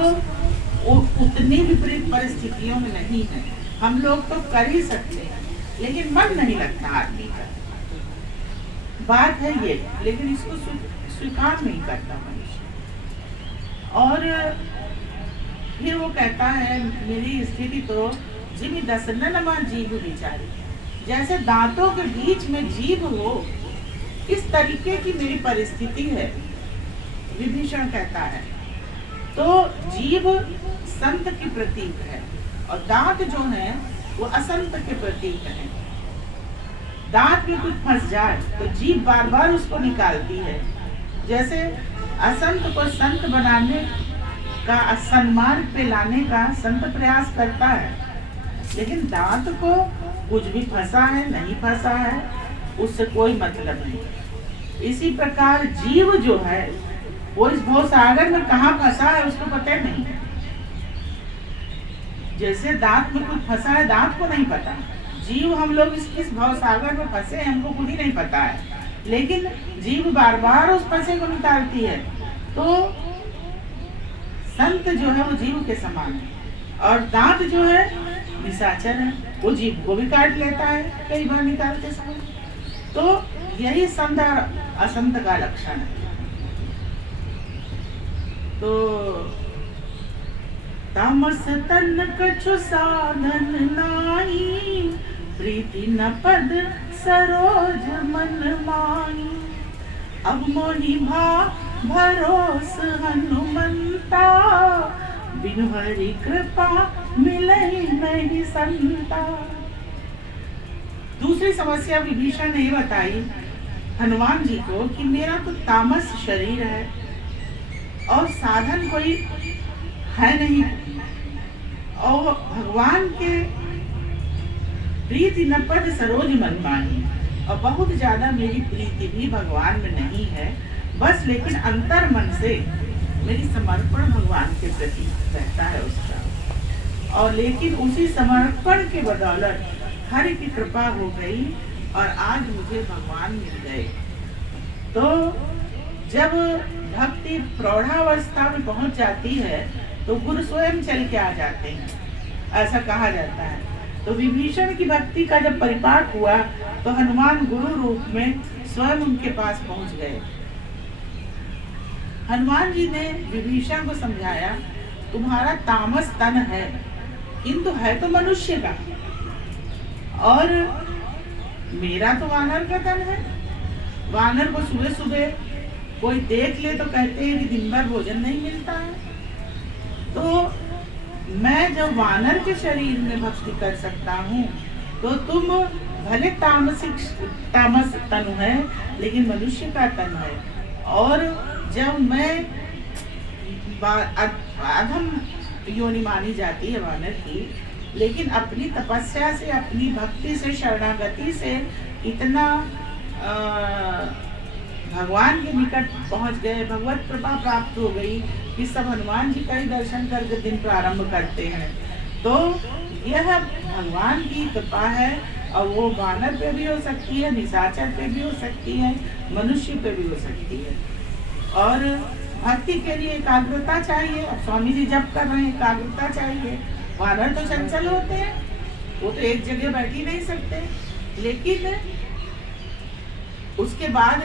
उतनी विपरीत परिस्थितियों में नहीं है। हम लोग तो कर ही सकते हैं, लेकिन मन नहीं लगता आदमी का, बात है ये। लेकिन इसको स्वीकार नहीं करता मनुष्य। और फिर वो कहता है मेरी स्थिति तो जिमी दसननमा जीभ बिचारी, जैसे दांतों के बीच में जीभ हो, इस तरीके की मेरी परिस्थिति है, विभीषण कहता है। तो जीभ संत की प्रतीक है, और दांत जो है वो असंत के प्रतीक है। दांत में कुछ फंस जाए तो जीभ बार बार उसको निकालती है। जैसे असंत को संत बनाने का, सन्मार्ग पे लाने का संत प्रयास करता है, लेकिन दांत को कुछ भी फंसा है नहीं फंसा है उससे कोई मतलब नहीं। इसी प्रकार जीव जो है वो इस भव सागर में कहाँ फंसा है उसको पता नहीं है। जैसे दांत में कुछ फंसा है, दांत को नहीं पता, जीव हम लोग इस भव सागर में फंसे हैं, हमको खुद ही नहीं पता है, लेकिन जीव बार बार उस फंसे को निकालती है। तो संत जो है वो जीव के समान है, और दांत जो है निशाचर है, वो जीव को भी काट लेता है कई बार निकालते समय। तो यही संत और असंत का लक्षण है। तो तामस तन कछु साधन नाई, प्रीति न पद सरोज मन माई। अब मोहि भरोस हनुमंता, बिनु हरि कृपा मिलई नहीं संता। दूसरी समस्या विभीषण ने बताई हनुमान जी को कि मेरा तो तामस शरीर है और साधन कोई है नहीं, और भगवान के प्रीति न पद सरोज मन माही, और बहुत ज्यादा मेरी प्रीति भी भगवान में नहीं है, बस लेकिन अंतर मन से मेरी समर्पण भगवान के प्रति रहता है उसका, और लेकिन उसी समर्पण के बदौलत हरि की कृपा हो गई और आज मुझे भगवान मिल गए। तो जब भक्ति प्रौढ़ावस्था में पहुंच जाती है तो गुरु स्वयं चल के आ जाते हैं, ऐसा कहा जाता है। तो विभीषण की भक्ति का जब परिपाक हुआ तो हनुमान गुरु रूप में स्वयं उनके पास पहुंच गए। हनुमान जी ने विभीषण को समझाया, तुम्हारा तामस तन है किंतु है तो मनुष्य का, और मेरा तो वानर का तन है। वानर को सुबह सुबह कोई देख ले तो कहते हैं कि दिन भर भोजन नहीं मिलता है। तो मैं जब वानर के शरीर में भक्ति कर सकता हूँ, तो तुम भले तामस तन है लेकिन मनुष्य का तन है, और जब मैं अधम योनि मानी जाती है वानर की, लेकिन अपनी तपस्या से, अपनी भक्ति से, शरणागति से इतना भगवान के निकट पहुंच गए, भगवत कृपा प्राप्त हो गई कि सब हनुमान जी का ही दर्शन करके दिन प्रारंभ करते हैं। तो यह भगवान की कृपा है, और वो वानर पे भी हो सकती है, निशाचर पे भी हो सकती है, मनुष्य पे भी हो सकती है। और भक्ति के लिए एकाग्रता चाहिए। अब स्वामी जी जप कर रहे हैं, एकाग्रता चाहिए। वानर तो चंचल होते हैं, वो तो एक जगह बैठ ही नहीं सकते, लेकिन उसके बाद